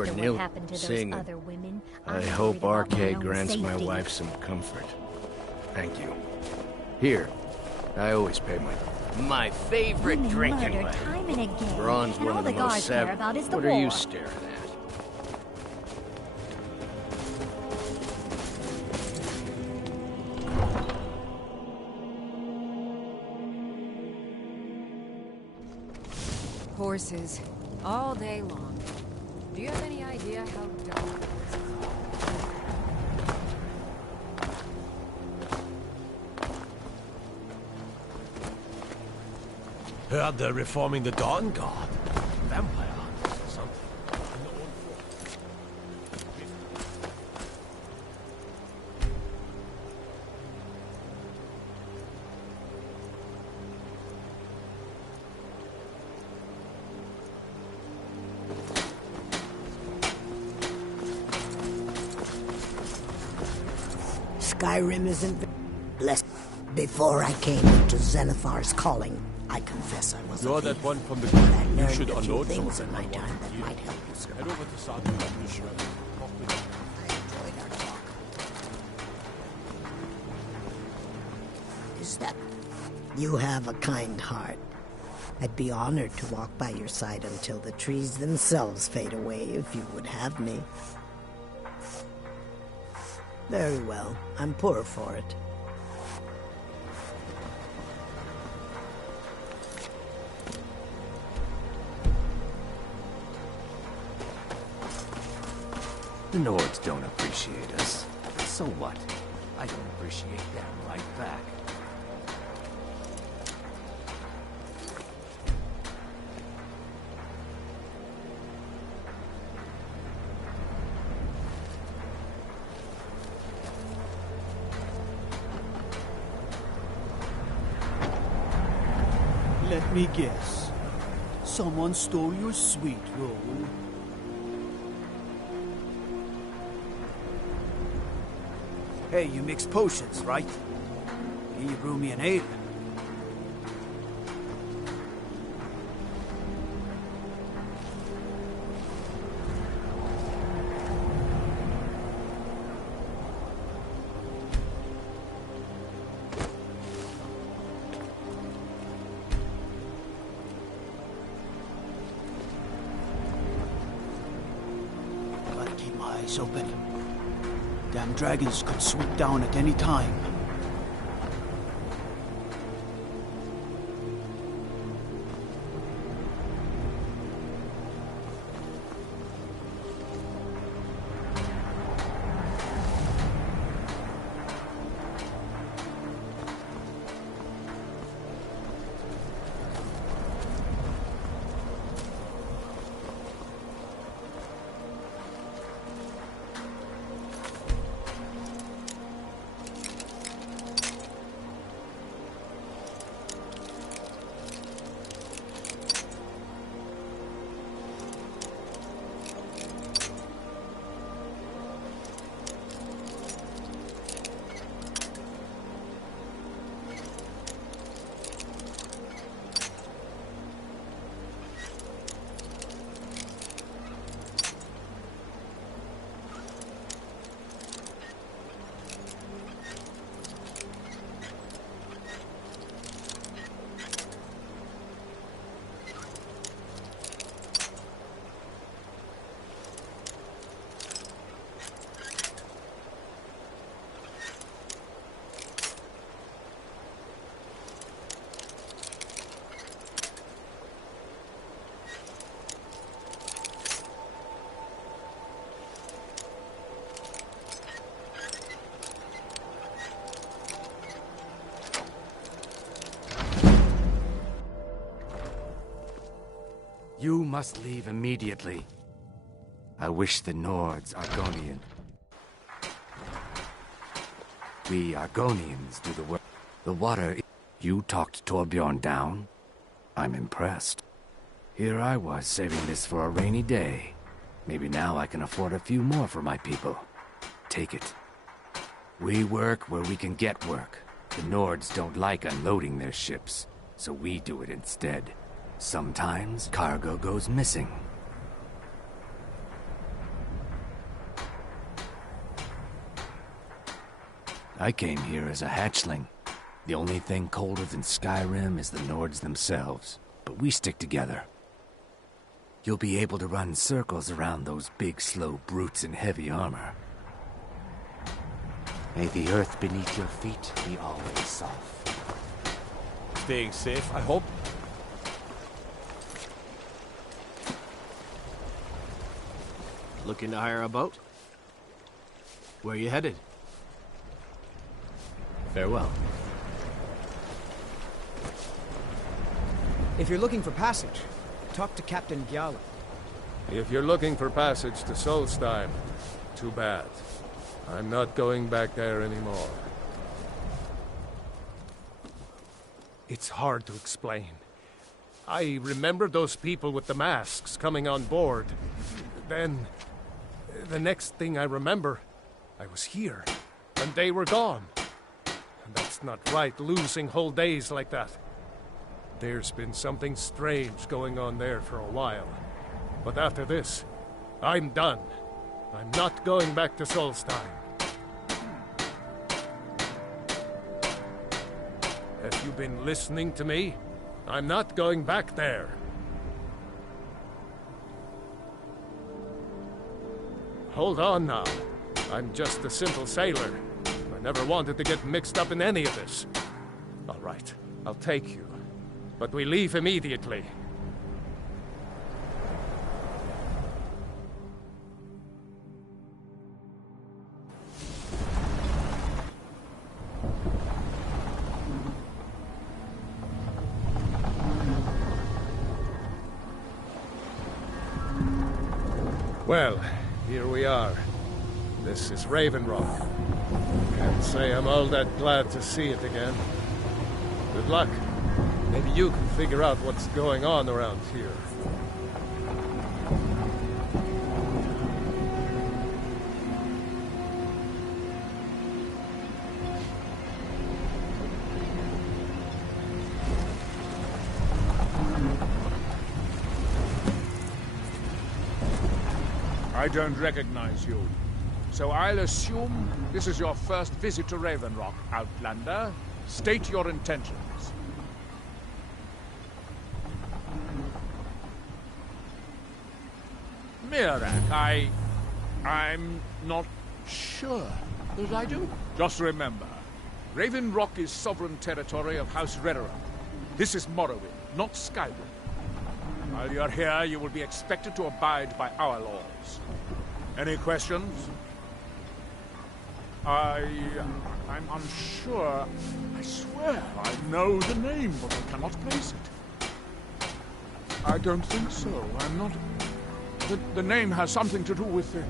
Poor after Nil what happened to those singing. other women. I I'm hope worried about my RK own grants my safety. wife some comfort. Thank you. Here, I always pay my favorite Women drinking murdered weapon. time and again, Bronze and one all of the the most guards care savage. about is the What are you war. staring at? Horses, all day long. Do you have any idea how dumb horses Heard they're reforming the Dawn Guard. Vampire hunters or something. Skyrim isn't blessed. Before I came into Zenithar's calling, I confess I was You're a that thief. one from the But I group. You learned should a few unload some things of in them my time that might help you survive. Head over to Sartre. Is that you have a kind heart? I'd be honored to walk by your side until the trees themselves fade away if you would have me. Very well. I'm poor for it. The Nords don't appreciate us. So what? I don't appreciate them right back. Let me guess. Someone stole your sweet roll. Hey, you mix potions, right? Can you brew me an ale? Gotta keep my eyes open. Damn dragons could swoop down at any time. You must leave immediately. I wish the Nords Argonian. We Argonians do the work. The water. You talked Torbjorn down? I'm impressed. Here I was saving this for a rainy day. Maybe now I can afford a few more for my people. Take it. We work where we can get work. The Nords don't like unloading their ships, so we do it instead. Sometimes cargo goes missing. I came here as a hatchling. The only thing colder than Skyrim is the Nords themselves, but we stick together. You'll be able to run circles around those big, slow brutes in heavy armor. May the earth beneath your feet be always soft. Staying safe, I hope. Looking to hire a boat? Where are you headed? Farewell. If you're looking for passage, talk to Captain Gjallar. If you're looking for passage to Solstheim, too bad. I'm not going back there anymore. It's hard to explain. I remember those people with the masks coming on board. Then, the next thing I remember, I was here, and they were gone. And that's not right, losing whole days like that. There's been something strange going on there for a while. But after this, I'm done. I'm not going back to Solstheim. Have you been listening to me? I'm not going back there. Hold on now. I'm just a simple sailor. I never wanted to get mixed up in any of this. All right, I'll take you. But we leave immediately. Well, here we are. This is Raven Rock. Can't say I'm all that glad to see it again. Good luck. Maybe you can figure out what's going on around here. I don't recognize you. So I'll assume this is your first visit to Raven Rock, Outlander. State your intentions. Miraak, I'm not sure that I do. Just remember, Raven Rock is sovereign territory of House Redoran. This is Morrowind, not Skyrim. While you're here, you will be expected to abide by our laws. Any questions? I'm unsure. I swear I know the name, but I cannot place it. I don't think so. I'm not... The name has something to do with the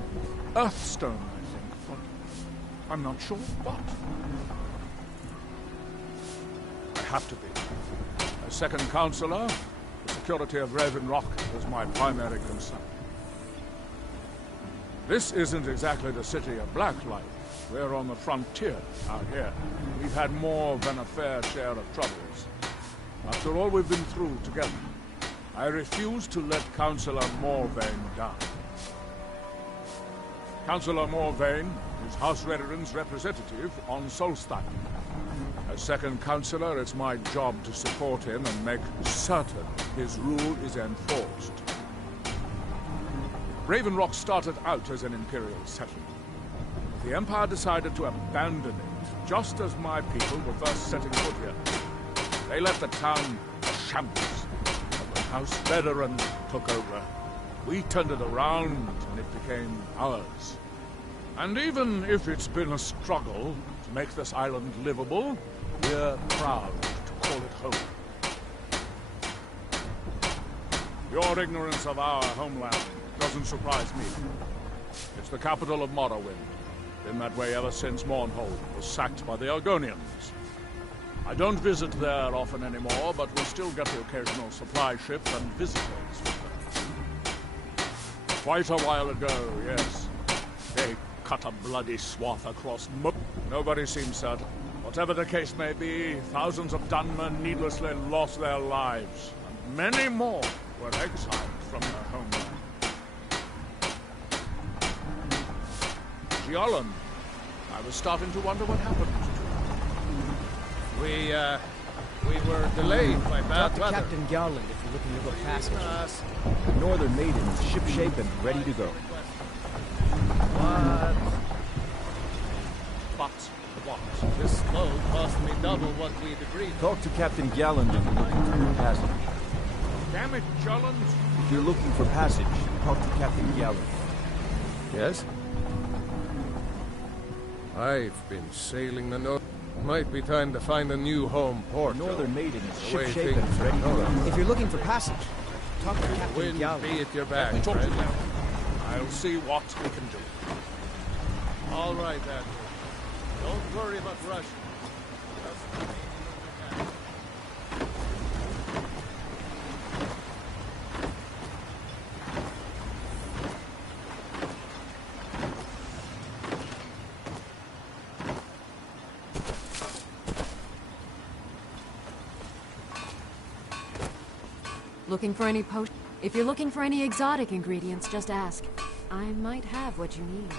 Earthstone, I think, but I'm not sure what. I have to be. As second counselor, the security of Raven Rock is my primary concern. This isn't exactly the city of Blacklight. We're on the frontier out here. We've had more than a fair share of troubles. After all we've been through together, I refuse to let Councillor Morvayn down. Councillor Morvayn is House Redoran's representative on Solstheim. As second councillor, it's my job to support him and make certain his rule is enforced. Raven Rock started out as an Imperial settlement. The Empire decided to abandon it, just as my people were first setting foot here. They left the town a shambles. But when House Redoran took over, we turned it around and it became ours. And even if it's been a struggle to make this island livable, we're proud to call it home. Your ignorance of our homeland doesn't surprise me. It's the capital of Morrowind. Been that way ever since Mournhold was sacked by the Argonians. I don't visit there often anymore, but we still get the occasional supply ship and visitors with them. Quite a while ago, yes. They cut a bloody swath across Nobody seems certain. Whatever the case may be, thousands of Dunmen needlessly lost their lives, and many more were exiled from their homeland. Gjallar, I I was starting to wonder what happened to you. We were delayed by bad Talk to weather. Captain Gowland if you're looking to book passage. The Northern Maiden is shipshape and ready to go. What? But what? This load cost me double what we'd agreed. Talk to Captain Galland if you're looking for your passage. Damn it, Jolland! If you're looking for passage, talk to Captain Galland. Yes? I've been sailing the North. Might be time to find a new home port. The Northern Maiden is The way shipshape things and ready to are go. If you're looking for passage, talk to Captain Wind Gowland. be at your back, Talk to friend. them. I'll see what we can do. All right, then. Don't worry about rushing. Looking for any potion? If you're looking for any exotic ingredients, just ask. I might have what you need.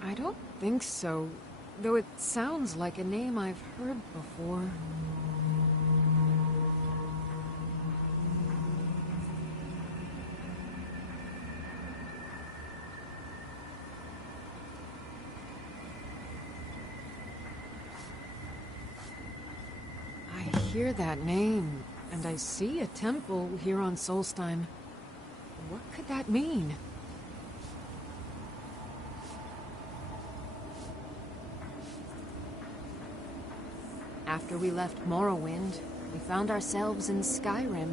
I don't think so, though it sounds like a name I've heard before. I hear that name, and I see a temple here on Solstheim. What could that mean? After we left Morrowind, we found ourselves in Skyrim.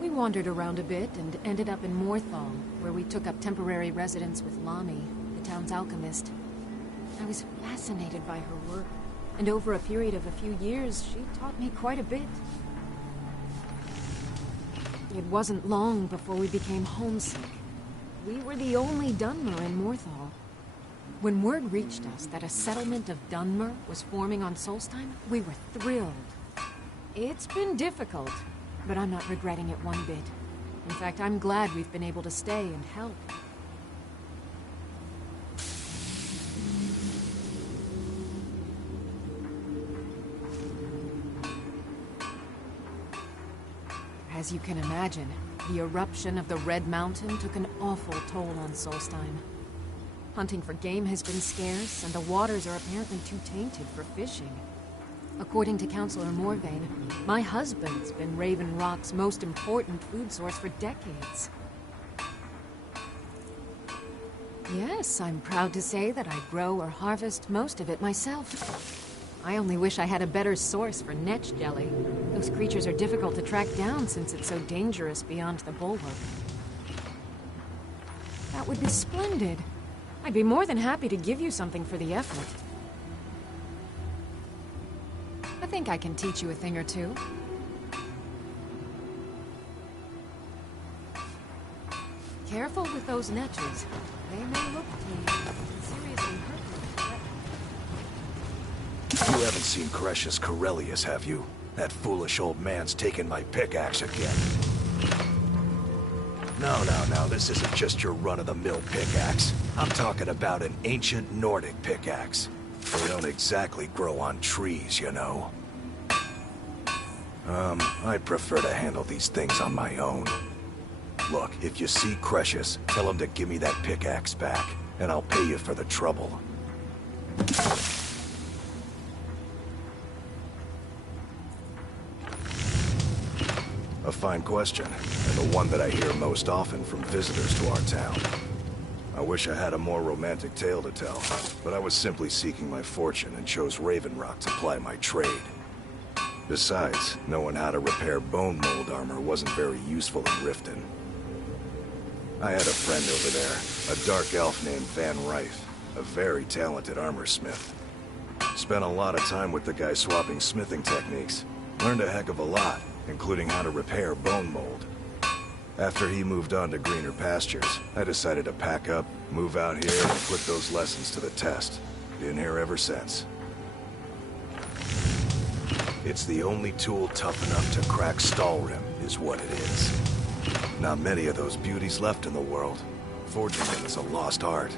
We wandered around a bit and ended up in Morthal, where we took up temporary residence with Lami, the town's alchemist. I was fascinated by her work, and over a period of a few years, she taught me quite a bit. It wasn't long before we became homesick. We were the only Dunmer in Morthal. When word reached us that a settlement of Dunmer was forming on Solstheim, we were thrilled. It's been difficult, but I'm not regretting it one bit. In fact, I'm glad we've been able to stay and help. As you can imagine, the eruption of the Red Mountain took an awful toll on Solstheim. Hunting for game has been scarce, and the waters are apparently too tainted for fishing. According to Councillor Morvain, my husband's been Raven Rock's most important food source for decades. Yes, I'm proud to say that I grow or harvest most of it myself. I only wish I had a better source for netch jelly. Those creatures are difficult to track down since it's so dangerous beyond the bulwark. That would be splendid. I'd be more than happy to give you something for the effort. I think I can teach you a thing or two. Careful with those netches. They may look seriously hurt. You haven't seen Cretius Corellius, have you? That foolish old man's taken my pickaxe again. No, this isn't just your run-of-the-mill pickaxe. I'm talking about an ancient Nordic pickaxe. They don't exactly grow on trees, you know. I prefer to handle these things on my own. Look, if you see Cretius, tell him to give me that pickaxe back, and I'll pay you for the trouble. A fine question, and the one that I hear most often from visitors to our town. I wish I had a more romantic tale to tell, but I was simply seeking my fortune and chose Raven Rock to ply my trade. Besides, knowing how to repair bone mold armor wasn't very useful in Riften. I had a friend over there, a dark elf named Van Rife, a very talented armor smith. Spent a lot of time with the guy swapping smithing techniques. Learned a heck of a lot, including how to repair bone mold. After he moved on to greener pastures, I decided to pack up, move out here, and put those lessons to the test. Been here ever since. It's the only tool tough enough to crack Stalrim, is what it is. Not many of those beauties left in the world. Forging them is a lost art.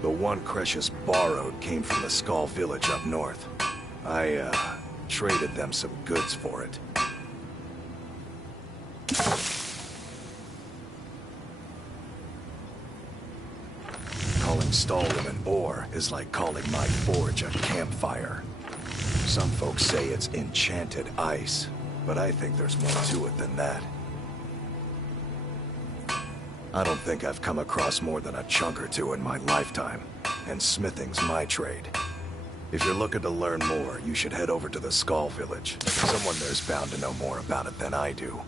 The one Crescius borrowed came from the Skull village up north. I, traded them some goods for it. Calling Stalrim an ore is like calling my forge a campfire. Some folks say it's enchanted ice, but I think there's more to it than that. I don't think I've come across more than a chunk or two in my lifetime, and smithing's my trade. If you're looking to learn more, you should head over to the Skull village. Someone there's bound to know more about it than I do.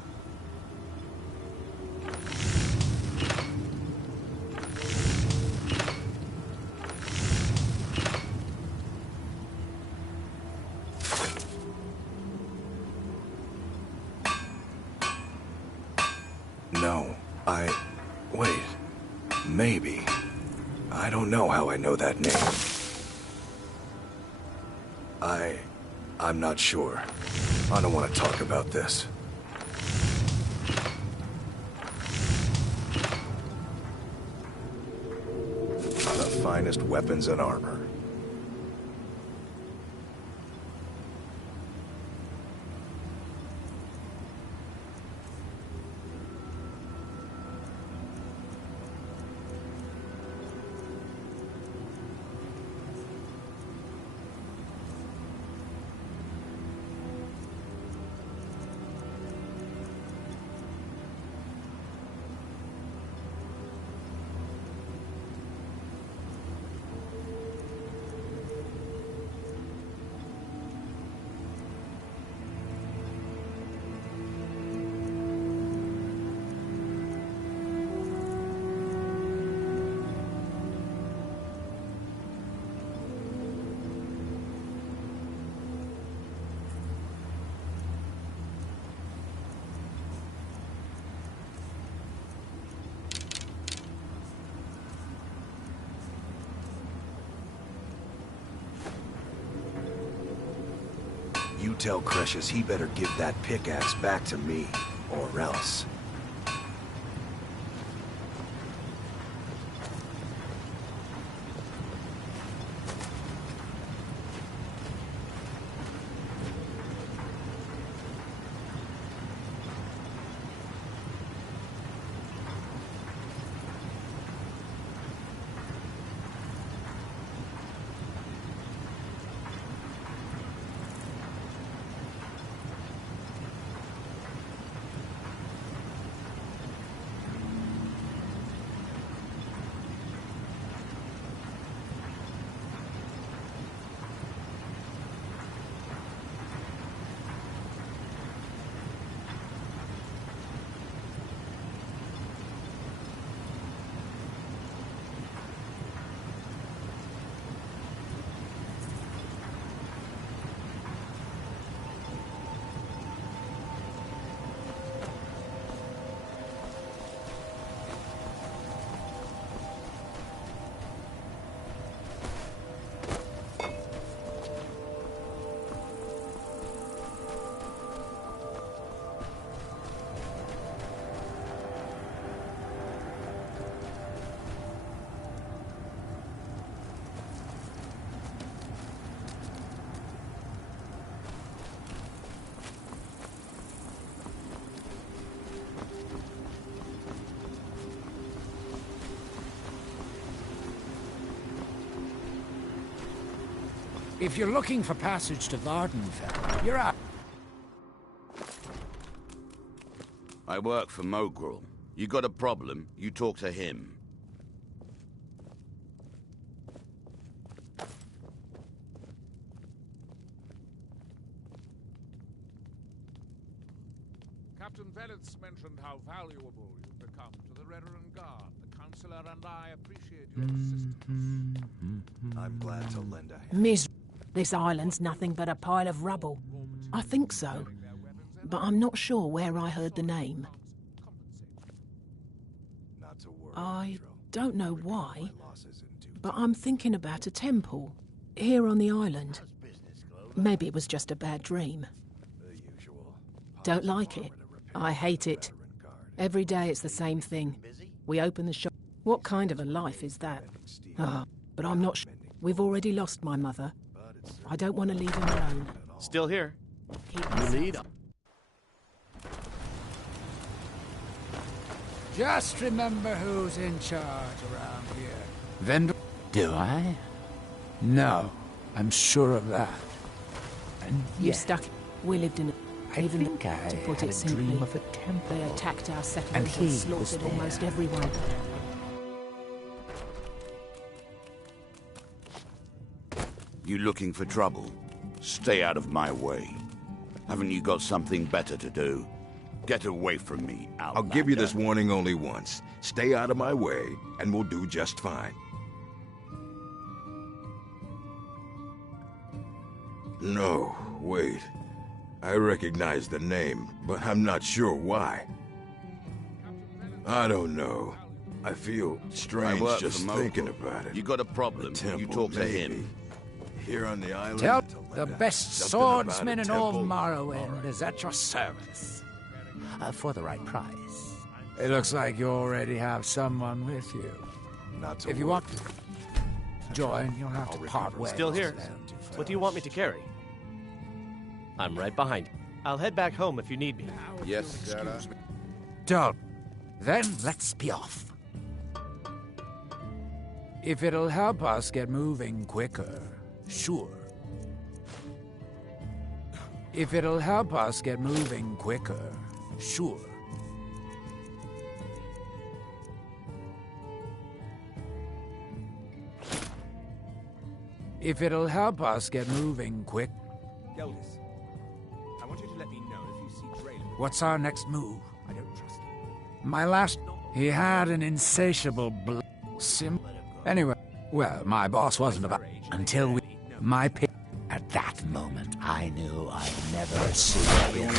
No, wait. Maybe. I don't know how I know that name. I'm not sure. I don't want to talk about this. The finest weapons and armor. You tell Crescius he better give that pickaxe back to me, or else. If you're looking for passage to Vardenfell, you're out. I work for Mogrul. You got a problem, you talk to him. Captain Velitz mentioned how valuable you've become to the Redoran Guard. The Counselor and I appreciate your assistance. I'm glad to lend a hand. Miss, this island's nothing but a pile of rubble. I think so. But I'm not sure where I heard the name. Not to worry. I don't know why, but I'm thinking about a temple here on the island. Maybe it was just a bad dream. Don't like it. I hate it. Every day it's the same thing. We open the shop. What kind of a life is that? Ah, but I'm not sure. We've already lost my mother. I don't want to leave him alone. Still here. You need. Just remember who's in charge around here. Vendor? Do I? No, I'm sure of that. And You stuck. We lived in a... I think I to put had it a simply, dream of a temple. They attacked our And settlement he and was slaughtered there. almost everyone. You looking for trouble? Stay out of my way. Haven't you got something better to do? Get away from me, Outlander. I'll give you this warning only once. Stay out of my way, and we'll do just fine. No, wait. I recognize the name, but I'm not sure why. I don't know. I feel strange just thinking about it. You got a problem, you talk to him. Here on the island. Tell the best Something about a swordsman in all temple. Morrowind is at your service. For the right price. It looks like you already have someone with you. Not to If you worry. want to join, you'll have to part ways. Still here. What do you want me to carry? I'm right behind you. I'll head back home if you need me. Yes, Sarah. Don't. Then let's be off. If it'll help us get moving quicker, sure. If it'll help us get moving quicker, sure. If it'll help us get moving quick. Geldis, I want you to let me know if you see Draylen. What's our next move? I don't trust him. My last... He had an insatiable Anyway, well, my boss wasn't about... Until we... My pick... At that moment, I knew I'd never see him.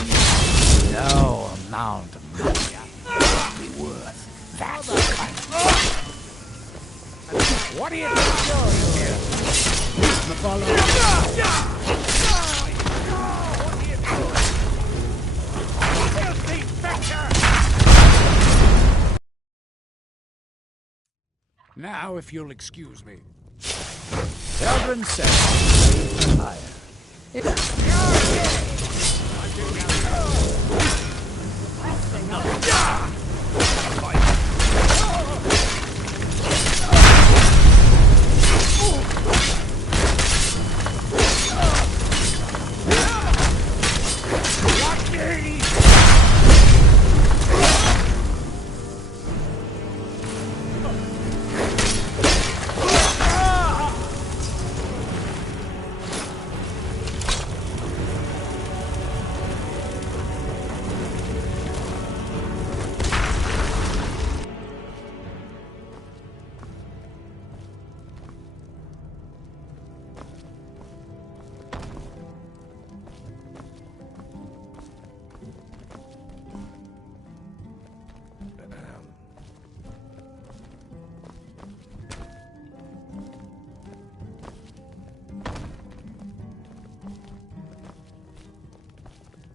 No amount of money would be worth that kind of... What are you doing here? Now, if you'll excuse me. Eldrin said, higher.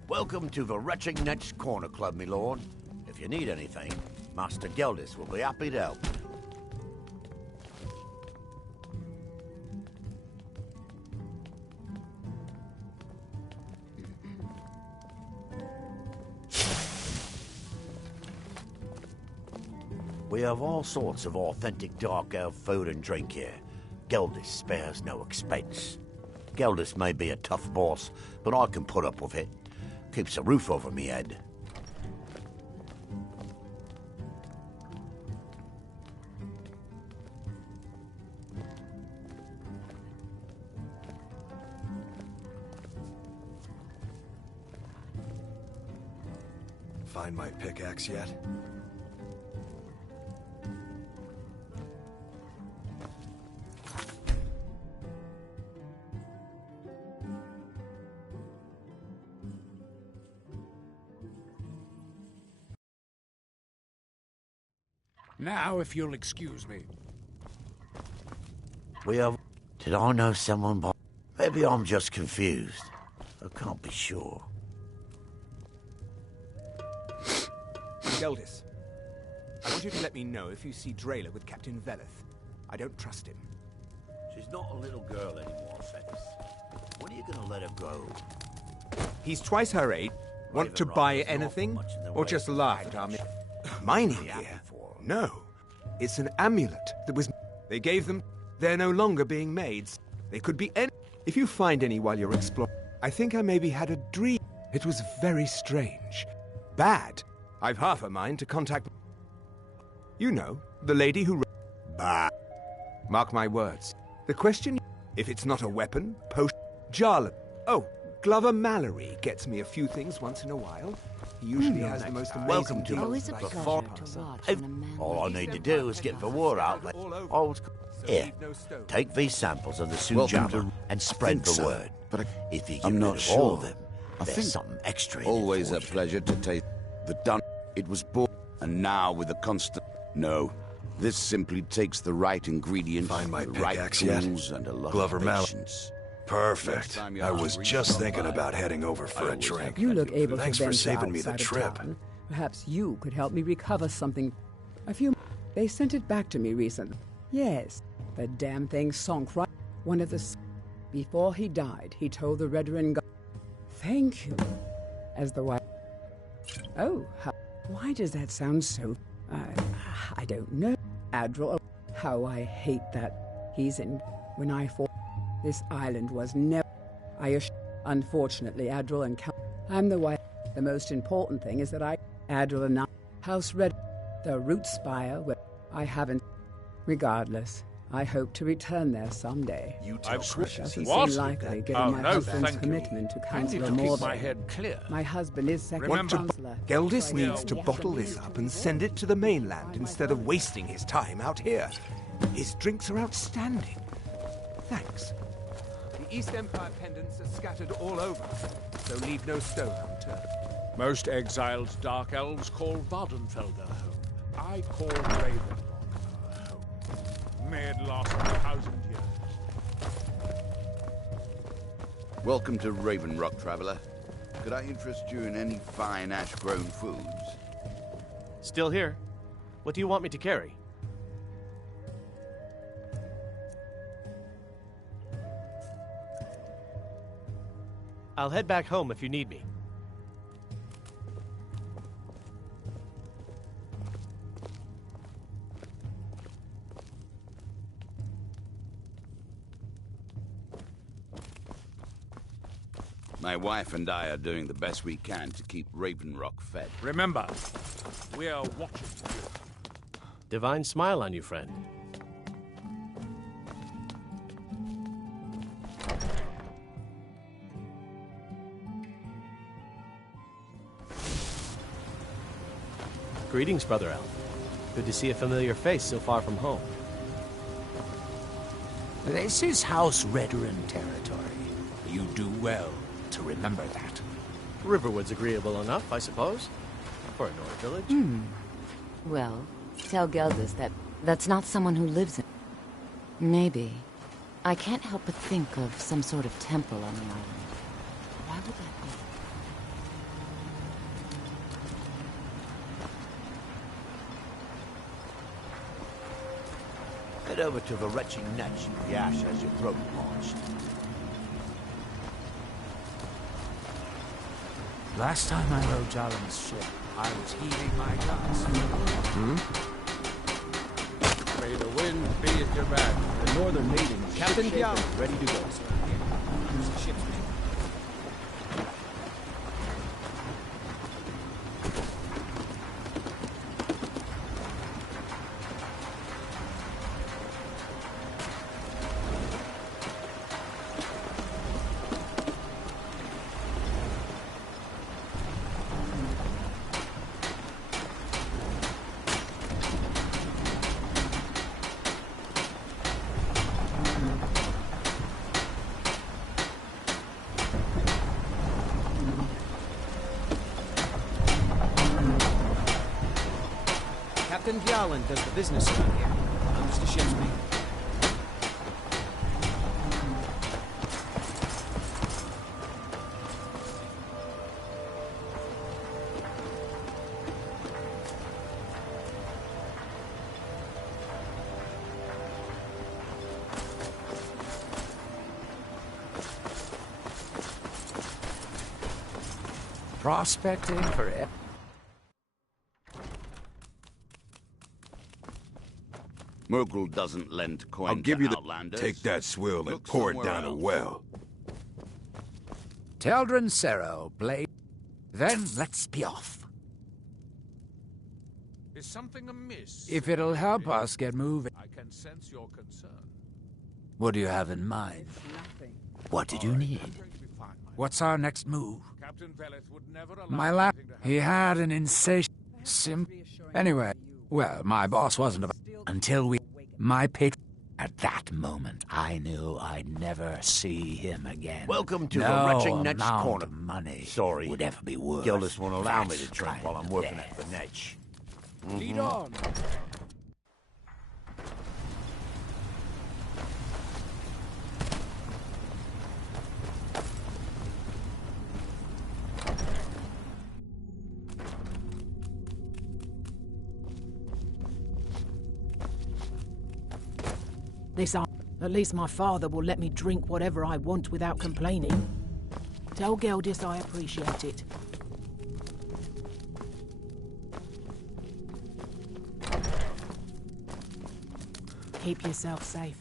Welcome to the Retching Net's Corner Club, my lord. If you need anything, Master Geldis will be happy to help. We have all sorts of authentic dark elf food and drink here. Geldis spares no expense. Geldis may be a tough boss, but I can put up with it. Keeps a roof over me head. Find my pickaxe yet? Now, if you'll excuse me. Did I know someone by... Maybe I'm just confused. I can't be sure. Geldis, I want you to let me know if you see Drayla with Captain Veleth. I don't trust him. She's not a little girl anymore, Fennis. When are you gonna let her go? He's twice her age. Want to buy anything? Or just lie, Tommy? Mining here? No. It's an amulet that was... They gave them... They're no longer being made. They could be any... If you find any while you're exploring... I think I maybe had a dream. It was very strange. Bad. I've half a mind to contact... You know, the lady who... Bah. Mark my words. The question... If it's not a weapon, potion... Jarlan. Oh, Glover Mallory gets me a few things once in a while. He usually has the most amazing... Welcome to Always a pleasure to watch when a man... All I need to do is get the word out. Here, take these samples of the Sujama and spread the word. But if you I'm get not rid of sure. all of them, I there's think something extra in always it a for you. pleasure to taste the done. It was born, and now with a constant... No, this simply takes the right ingredients, Find my the right pickaxe yet? tools, and a lot Glover of Mallory. patience. Perfect. I was just thinking about heading over for a drink. You look able Thanks to for venture saving me the outside of trip. town. Perhaps you could help me recover something. A few... They sent it back to me recently. Yes, the damn thing sunk right... One of the... Before he died, he told the Redoran God... Thank you. As the wife... Oh, why does that sound so... I don't know. Adral... How I hate that. He's in... When I fought... This island was never... Unfortunately, Adral and Count... I'm the wife... The most important thing is that Adral and I... House Red... The root spire where... I haven't... Regardless, I hope to return there someday. I've Doesn't seem What? likely, given Oh, my no, husband's thank you. commitment to I need Councillor to keep Morgan. my head clear. My husband is second Want to... chancellor. Geldis needs to bottle this up and send it to the mainland instead of wasting his time out here. His drinks are outstanding. Thanks. The East Empire pendants are scattered all over, so leave no stone unturned. Most exiled Dark Elves call Vardenfell their home. I call Ravenlock our home. May it last 1,000 years. Welcome to Raven Rock, traveler. Could I interest you in any fine ash-grown foods? Still here. What do you want me to carry? I'll head back home if you need me. My wife and I are doing the best we can to keep Raven Rock fed. Remember, we are watching you. Divine smile on you, friend. Greetings, Brother Elf. Good to see a familiar face so far from home. This is House Redoran territory. You do well to remember that. Riverwood's agreeable enough, I suppose, for a Nord village. Well, tell Geldis that that's not someone who lives in... Maybe. I can't help but think of some sort of temple on the island. Why would that be? Head over to the retching nets in the ash as your throat parched. Last time I rode Jalen's ship, I was heaving my guns. May the wind be at your back. The northern maiden, Captain Piao, ready to go. Who's the ship's name? Captain Gjalland does the business around here. I'm just a ship's mate. Prospecting for Murgle doesn't lend coin I'll give to you the... outlanders. Take that swill and pour it down a well. Teldrin Cerro, Blade. Then let's be off. Is something amiss? If it'll help us get moving. I can sense your concern. What do you have in mind? What did you need? What's our next move? Captain Veleth would never allow My lap. He had an insatiable Anyway, well, my boss wasn't about... Until we... My patron... At that moment, I knew I'd never see him again. Welcome to the no Retching Netch amount Corner. Of money Sorry, would ever be worth. Gildas won't allow me to that drink while I'm kind working of at the Netch. Lead on. At least my father will let me drink whatever I want without complaining. Tell Geldis I appreciate it. Keep yourself safe.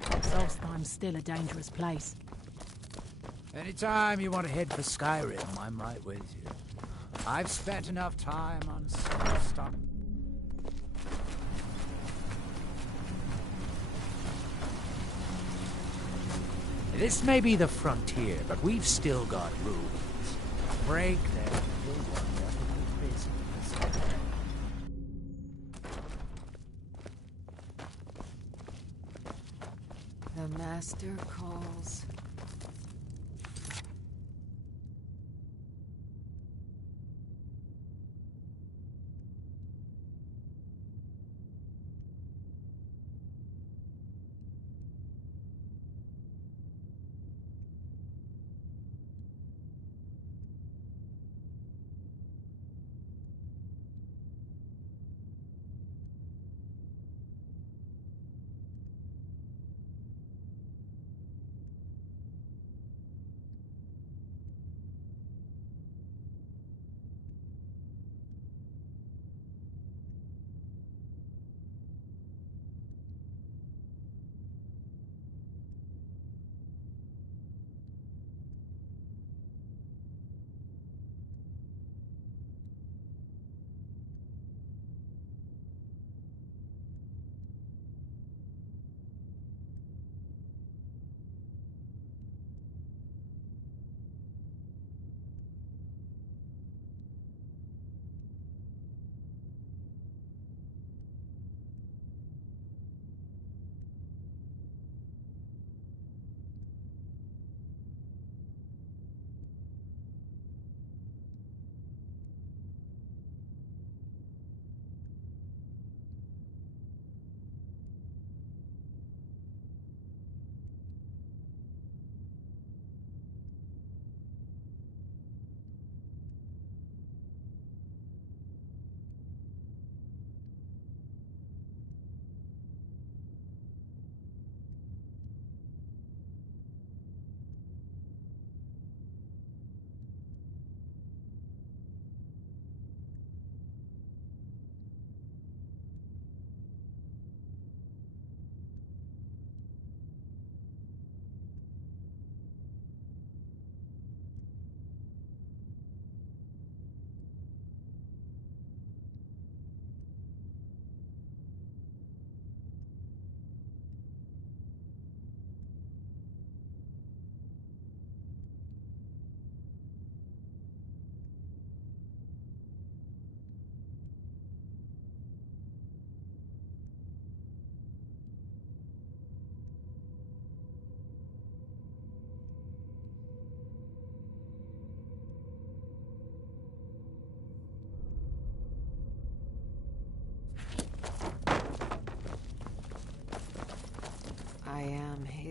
Solstheim's still a dangerous place. Anytime you want to head for Skyrim, I'm right with you. I've spent enough time on stuff. This may be the frontier, but we've still got rules. Break them, you'll wind up in business. The Master calls.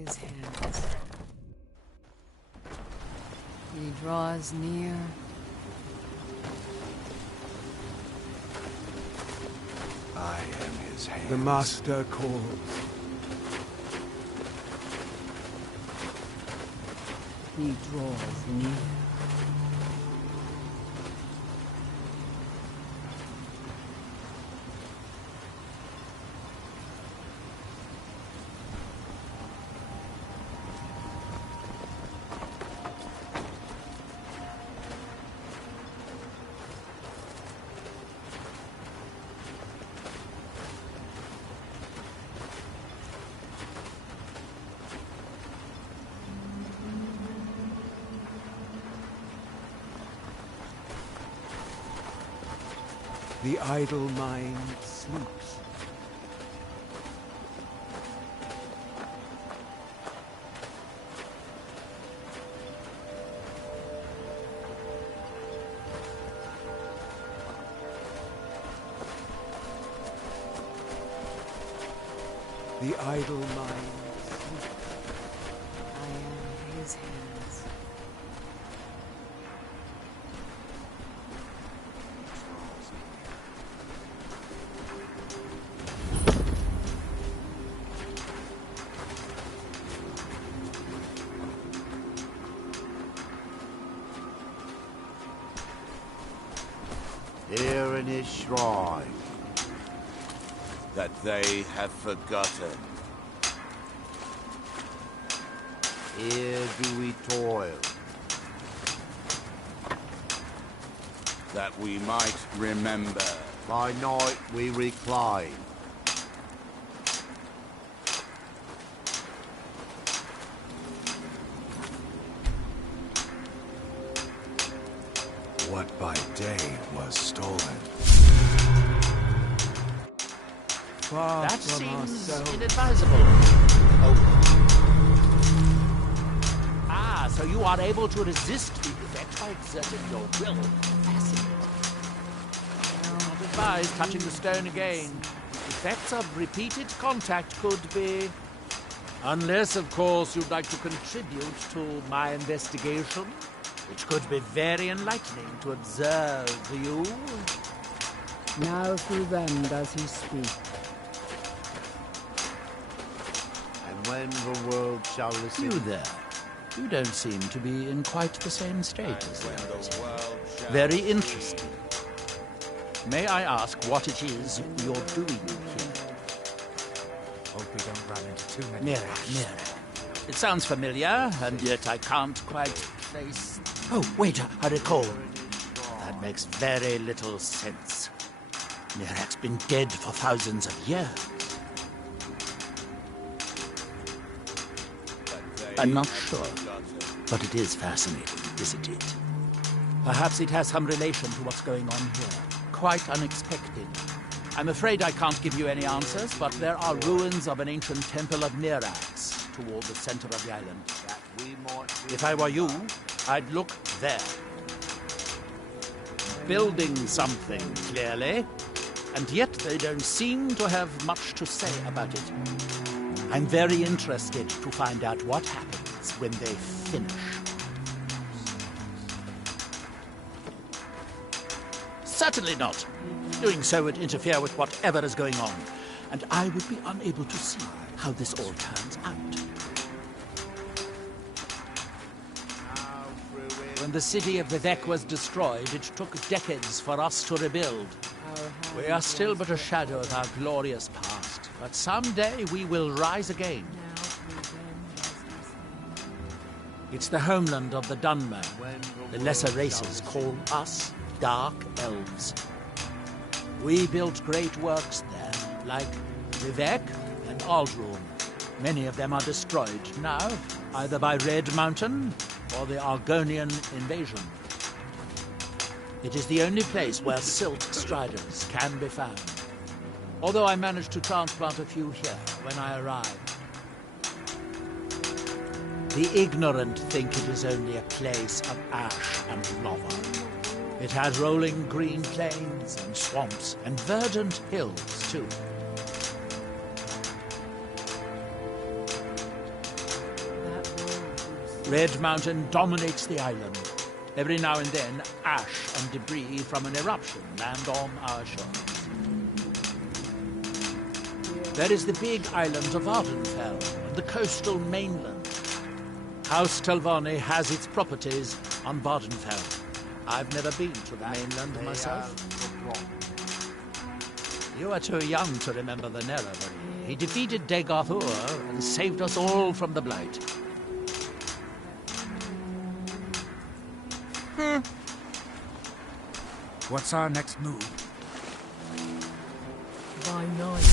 his hands. He draws near. I am his hand. The Master calls. He draws near. The idle mind sleeps. The idle mind sleeps. I am his hands. Here in his shrine, that they have forgotten. Here do we toil, that we might remember. By night we recline. What by day was stolen. Far That from seems ourselves. inadvisable. Oh. Ah, so you are able to resist the effect by exerting your will. Fascinating. Not advised touching the stone again. Effects of repeated contact could be... Unless, of course, you'd like to contribute to my investigation, which could be very enlightening to observe you. Now through them does he speak. And when the world shall listen... You there. You don't seem to be in quite the same state as the others. Very interesting. May I ask what it is you're doing here? Hope we don't run into too many. Nearer. It sounds familiar, and yet I can't quite place... Oh, wait, I recall. That makes very little sense. Mirak's been dead for thousands of years. I'm not sure, but it is fascinating, isn't it? Perhaps it has some relation to what's going on here. Quite unexpected. I'm afraid I can't give you any answers, but there are ruins of an ancient temple of Mirax toward the center of the island. If I were you, I'd look there. Building something, clearly, and yet they don't seem to have much to say about it. I'm very interested to find out what happens when they finish. Certainly not. Doing so would interfere with whatever is going on, and I would be unable to see how this all turns out. When the city of Vivec was destroyed, it took decades for us to rebuild. We are still but a shadow of our glorious past, but someday we will rise again. It's the homeland of the Dunmer. The lesser races call us Dark Elves. We built great works there, like Vivec and Aldruin. Many of them are destroyed now, either by Red Mountain or the Argonian invasion. It is the only place where Silt Striders can be found. Although I managed to transplant a few here when I arrived. The ignorant think it is only a place of ash and lava. It has rolling green plains and swamps and verdant hills, too. Red Mountain dominates the island. Every now and then, ash and debris from an eruption land on our shores. There is the big island of Ardenfell and the coastal mainland. House Telvanni has its properties on Vardenfell. I've never been to the mainland myself. You are too young to remember the Nerevarine. He defeated Dagoth Ur and saved us all from the Blight. What's our next move? By night.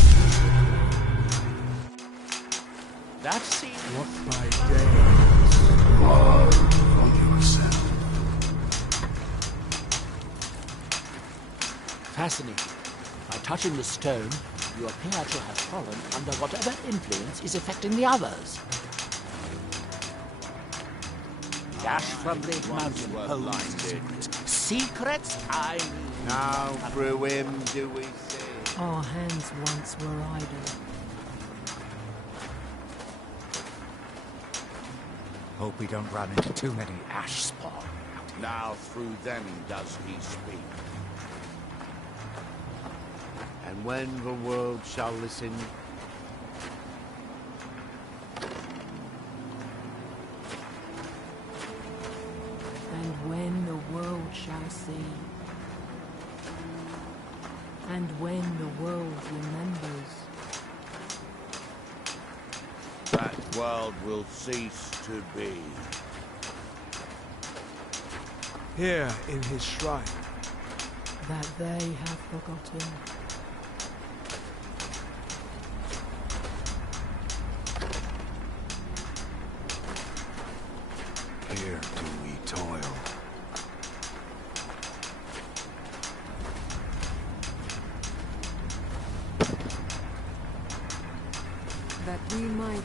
That seems... What by day? Love on yourself. Fascinating. By touching the stone, you appear to have fallen under whatever influence is affecting the others. The ash from Red Mountain holds secrets. Secrets I need. Now through him do we see. Our hands once were idle. Hope we don't run into too many ash spawn. Now through them does he speak. And when the world shall listen, and when the world shall see, and when the world remembers, that world will cease to be. Here in his shrine, that they have forgotten. Here do we toil. That we might...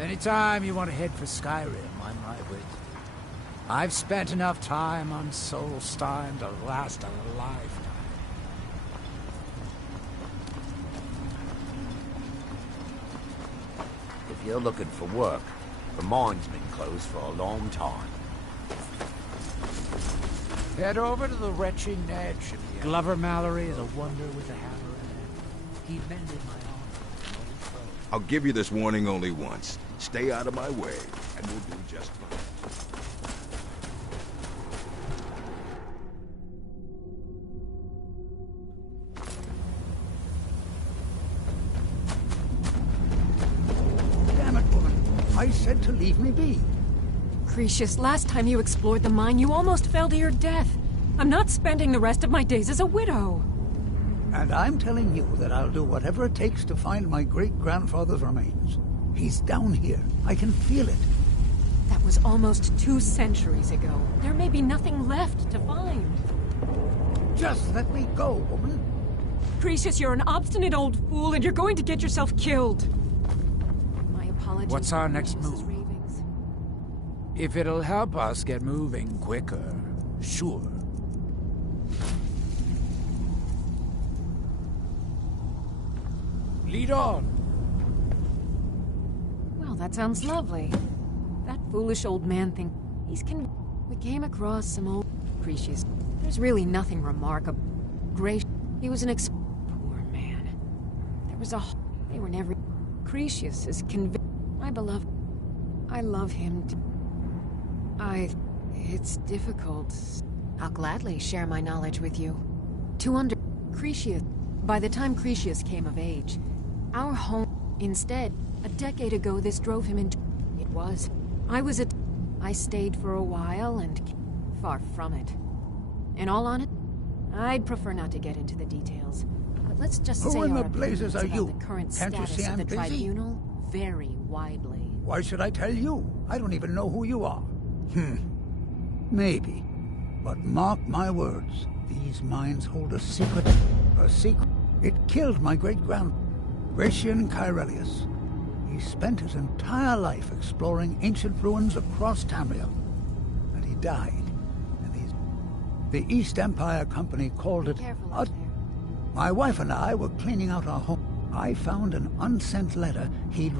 Anytime you want to head for Skyrim, I'm right with you. I've spent enough time on Solstheim to last a lifetime. If you're looking for work, the mine's been closed for a long time. Head over to the Retching Edge. Glover Mallory is a wonder with a hammer and he mended my arm. I'll give you this warning only once. Stay out of my way, and we'll do just fine. Damn it, woman. I said to leave me be. Cretius, last time you explored the mine, you almost fell to your death. I'm not spending the rest of my days as a widow. And I'm telling you that I'll do whatever it takes to find my great-grandfather's remains. He's down here. I can feel it. That was almost 2 centuries ago. There may be nothing left to find. Just let me go, woman. Cretius, you're an obstinate old fool, and you're going to get yourself killed. My apologies. What's our next move? If it'll help us get moving quicker, sure. Lead on. Well, that sounds lovely. That foolish old man he's we came across some old Cretius. There's really nothing remarkable. Gracious. He was an poor man. There was they were never... Cretius is my beloved. I love him. It's difficult. I'll gladly share my knowledge with you. Cretius. By the time Cretius came of age, our home... Instead, a decade ago, this drove him into... It was. I stayed for a while and far from it. In all honesty, I'd prefer not to get into the details. But let's just say Who in our the blazes opinions are about you? the current Can't you status see of I'm the busy? tribunal vary widely. Why should I tell you? I don't even know who you are. Maybe. But mark my words. These mines hold a secret. A secret. It killed my great-grand... Gratian Kyrelius. He spent his entire life exploring ancient ruins across Tamriel. And he died. The East Empire Company called it... My wife and I were cleaning out our home. I found an unsent letter he'd...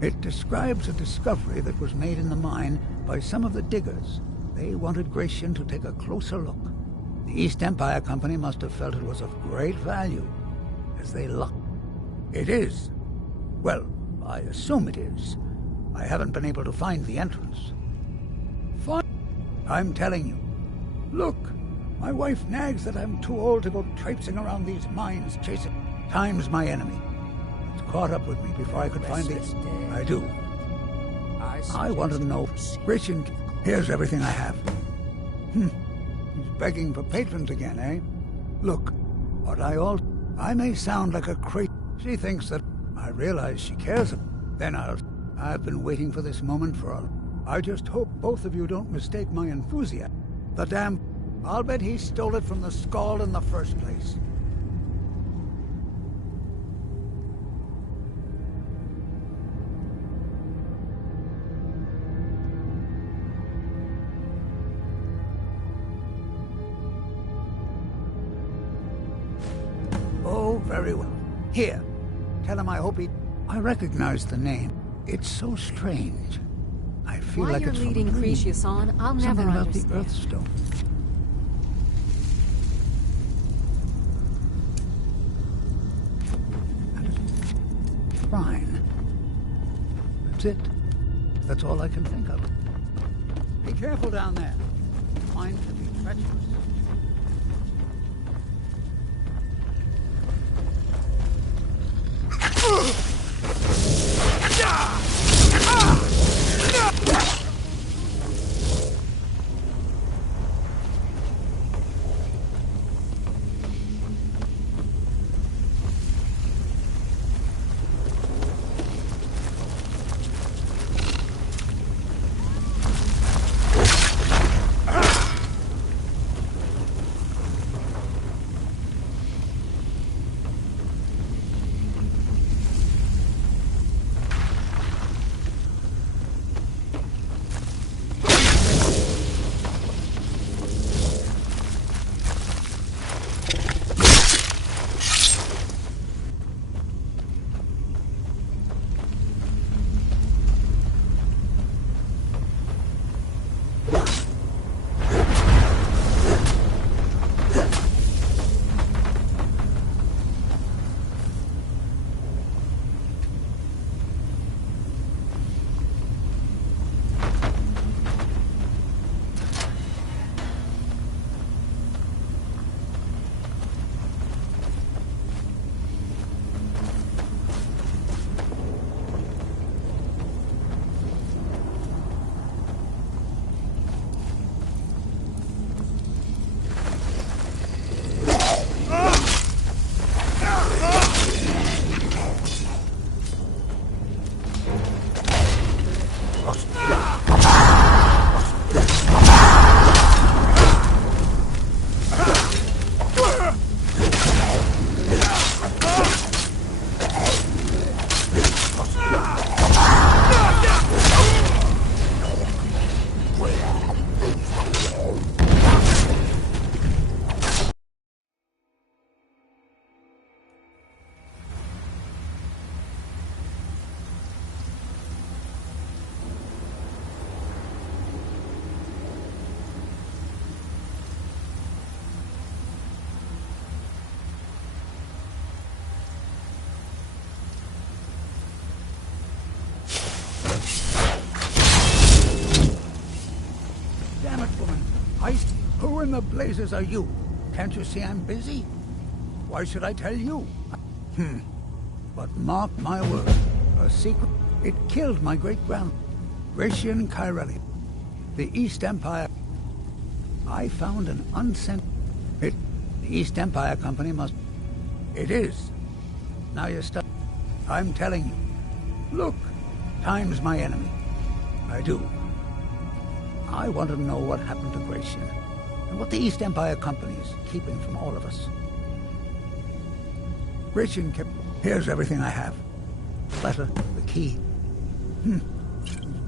It describes a discovery that was made in the mine by some of the diggers. They wanted Gratian to take a closer look. The East Empire Company must have felt it was of great value, as they locked. It is. Well, I assume it is. I haven't been able to find the entrance. Fine. I'm telling you. Look, my wife nags that I'm too old to go traipsing around these mines chasing. Time's my enemy. It's caught up with me before I could find it. I do. I wanted to know. Gratian, here's everything I have. He's begging for patrons again, eh? Look, but I may sound like a crazy. She thinks that I realize she cares. Then I've been waiting for this moment for a... I just hope both of you don't mistake my enthusiasm. The damn... I'll bet he stole it from the Skald in the first place. Oh, very well. Here. Tell him I hope he... I recognize the name. It's so strange. I feel like it's from a dream. Why you're leading Cretius on, I'll never understand. Something about the Earthstone. Shrine. That's it. That's all I can think of. Be careful down there. Mine can be treacherous. Who in the blazes are you? Can't you see I'm busy? Why should I tell you? But mark my word, a secret. It killed my great-grand... Gratian Kyrelli. The East Empire. I found an unsent... The East Empire Company must... It is. Now you're stuck. I'm telling you. Look, time's my enemy. I do. I want to know what happened to Gratian, and what the East Empire Company is keeping from all of us. Gratian kept... Here's everything I have. The letter, the key.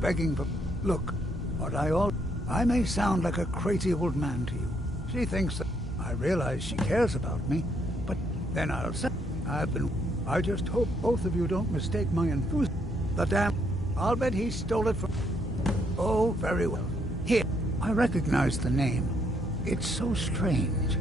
Begging for... Look, what I may sound like a crazy old man to you. She thinks that... I realize she cares about me, but then I'll say... I just hope both of you don't mistake my enthusiasm. The damn... I'll bet he stole it from... Oh, very well. Here. I recognize the name. It's so strange.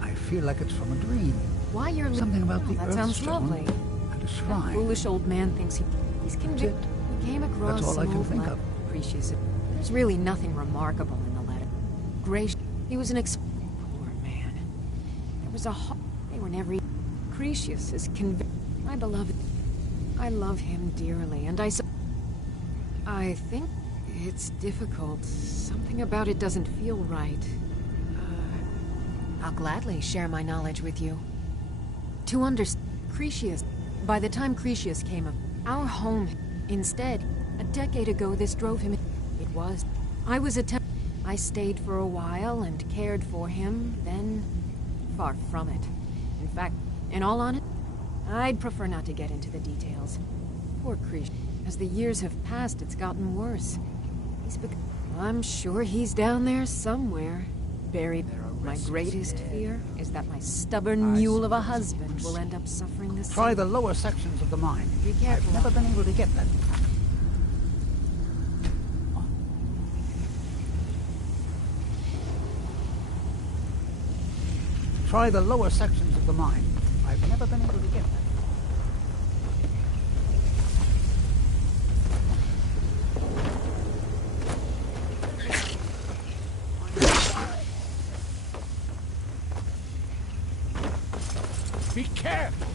I feel like it's from a dream. Why you're... Something about the That sounds Earthstone lovely. and a shrine. That foolish old man thinks he's convicted. We came across That's all I some can old think of. Precious. There's really nothing remarkable in the letter. Gracious. He was an poor man. There was a they were never... Cretius is convicted. My beloved. I love him dearly, and I think it's difficult. Something about it doesn't feel right. I'll gladly share my knowledge with you. To understand, Cretius. By the time Cretius came up, our home. Instead, a decade ago, this drove him. It was. I stayed for a while and cared for him. Then, far from it. In fact, in all honesty, I'd prefer not to get into the details. Poor Cretius. As the years have passed, it's gotten worse. I'm sure he's down there somewhere, buried. My greatest fear is that my stubborn mule of a husband will end up suffering this. Try the lower sections of the mine. Be careful. I've never been able to get that. Try the lower sections of the mine. I've never been able to get that. Be careful!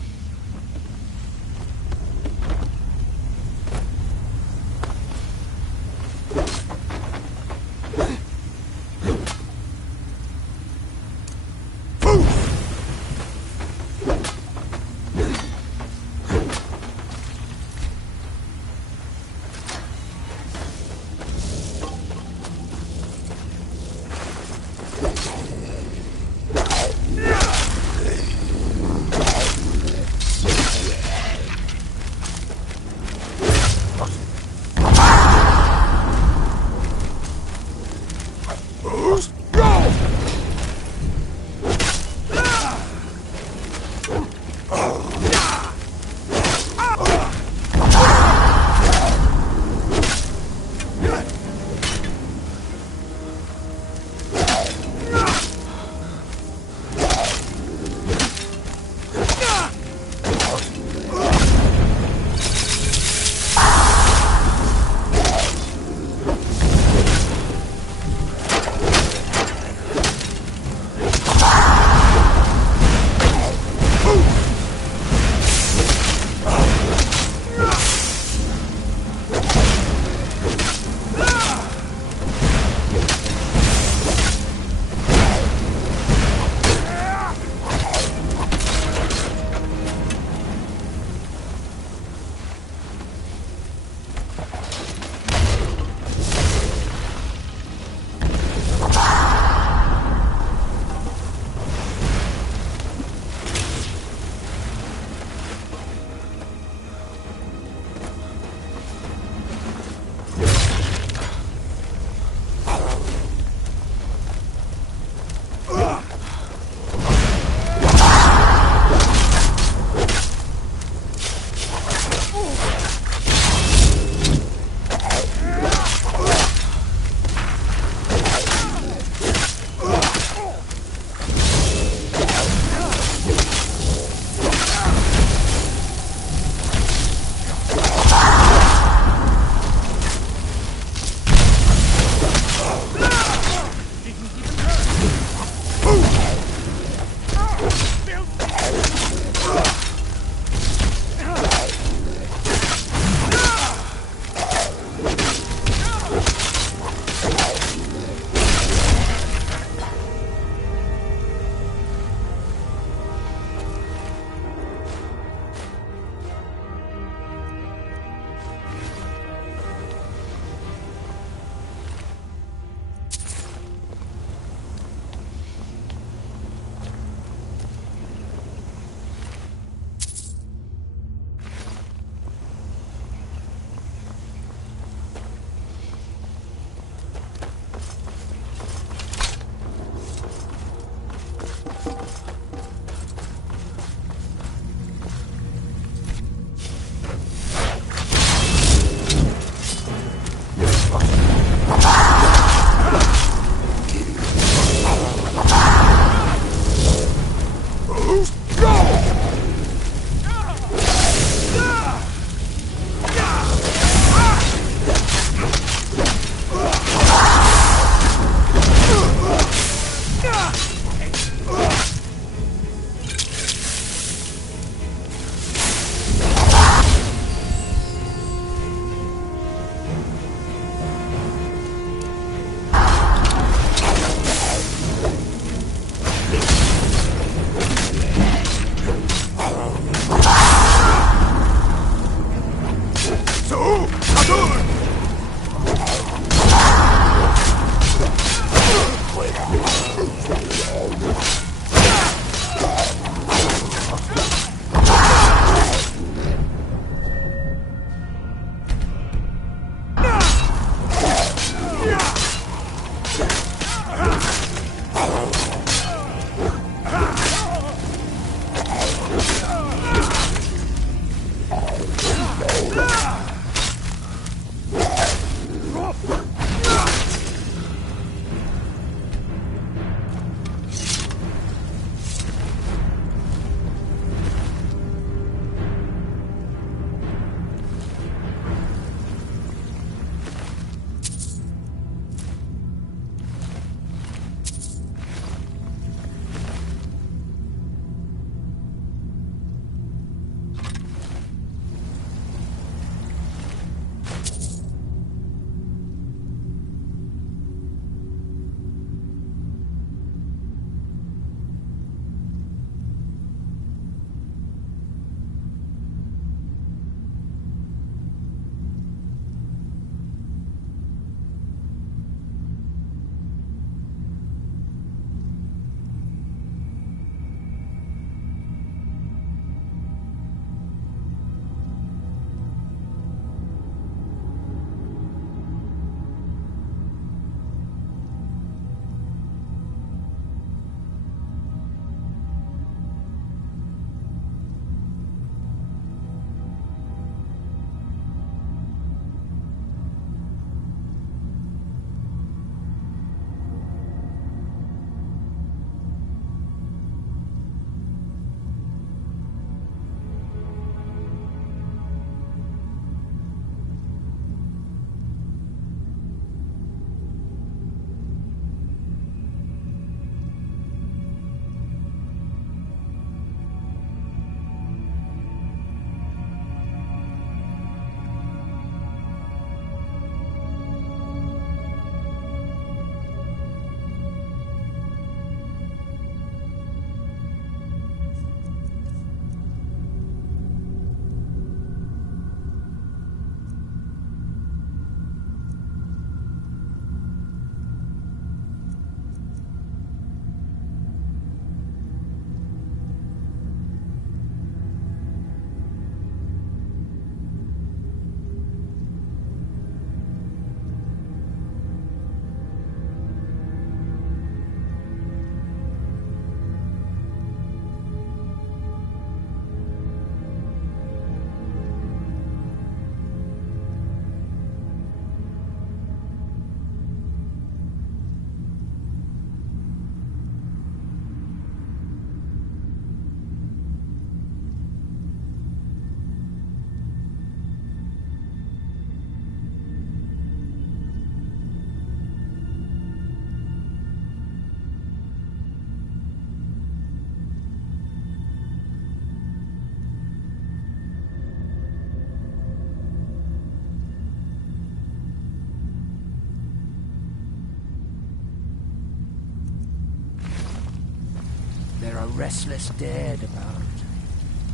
restless dead about.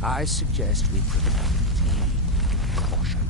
I suggest we proceed with caution.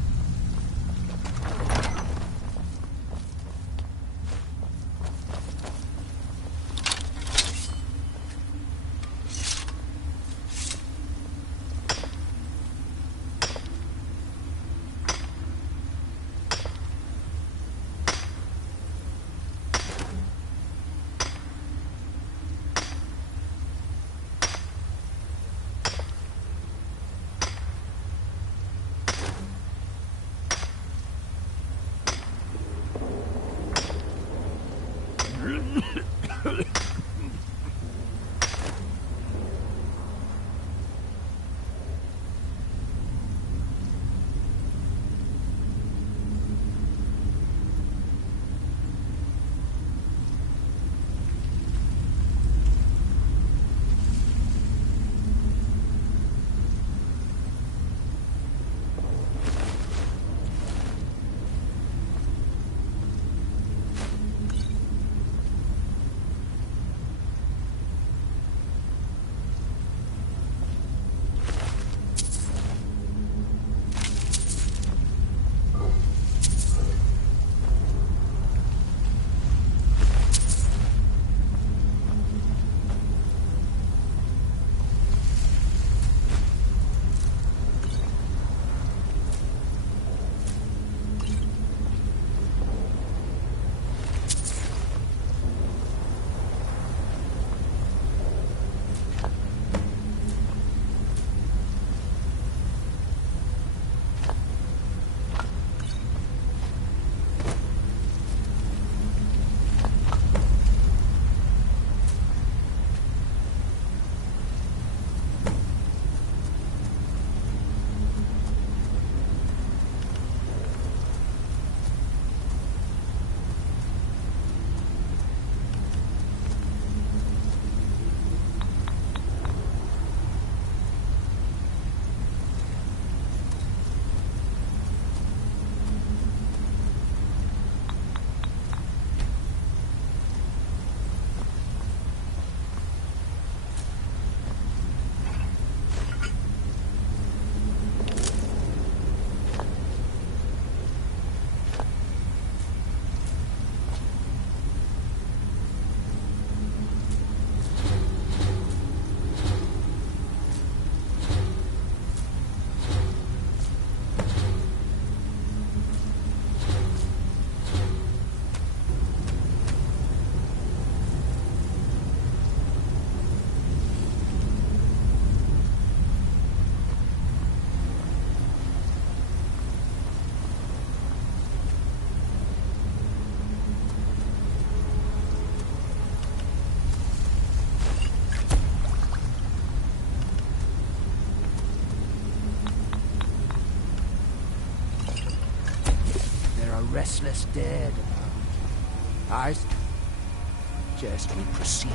Restless dead about. I suggest we proceed.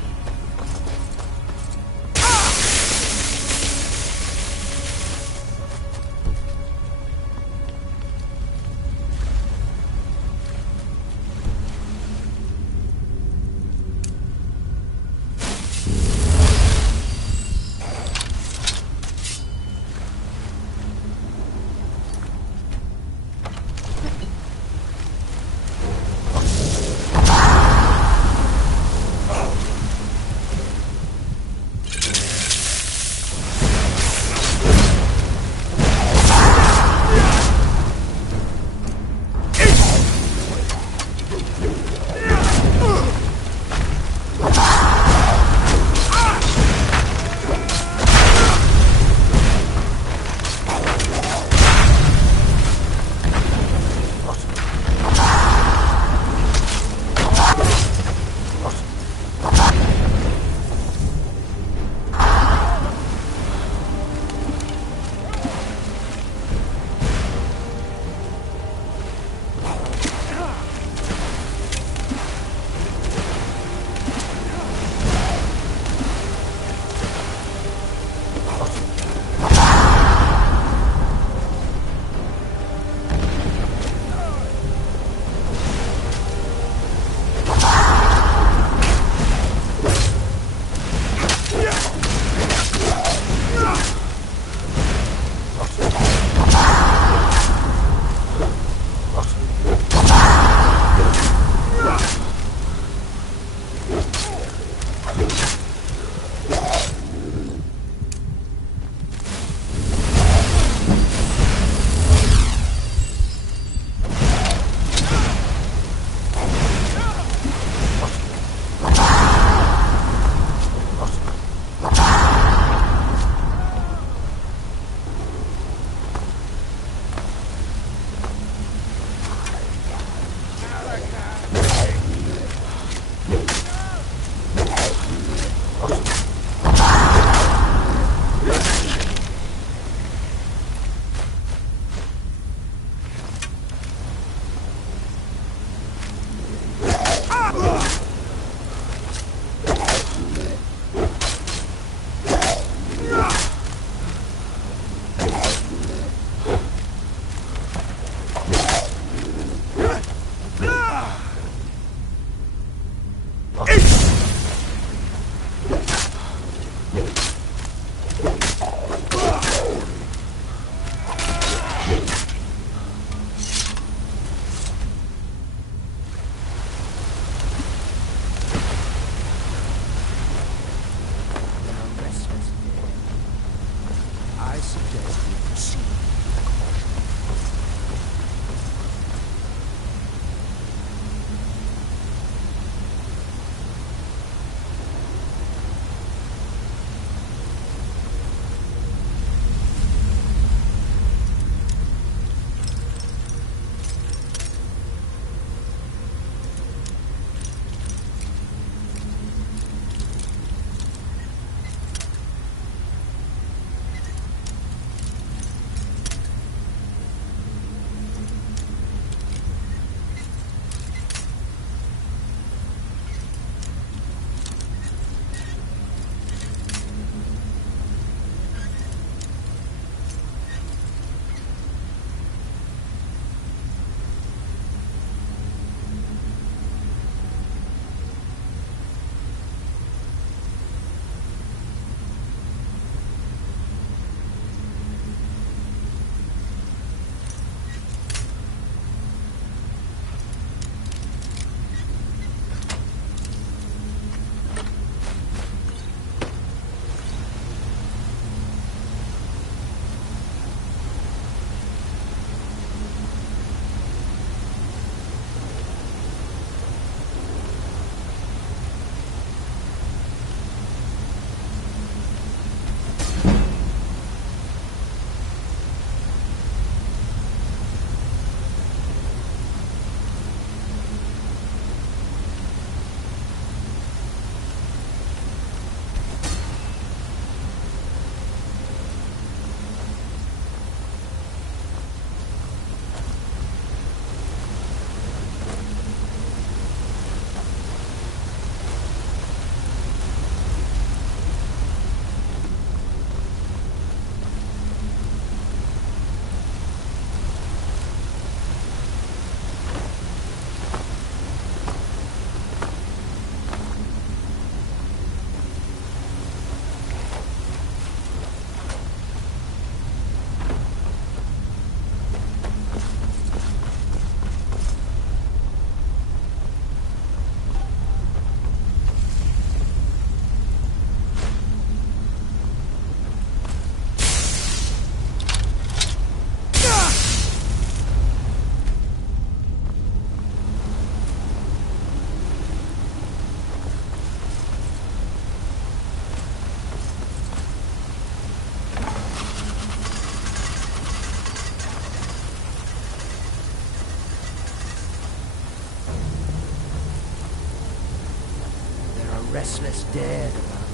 restless dead around.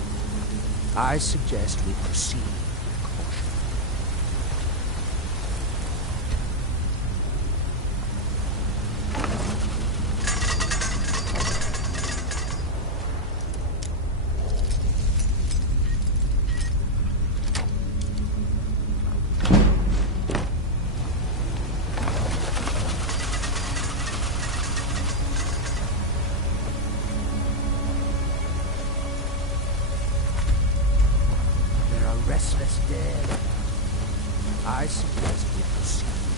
I suggest we proceed with caution. Restless dead. I suggest we proceed.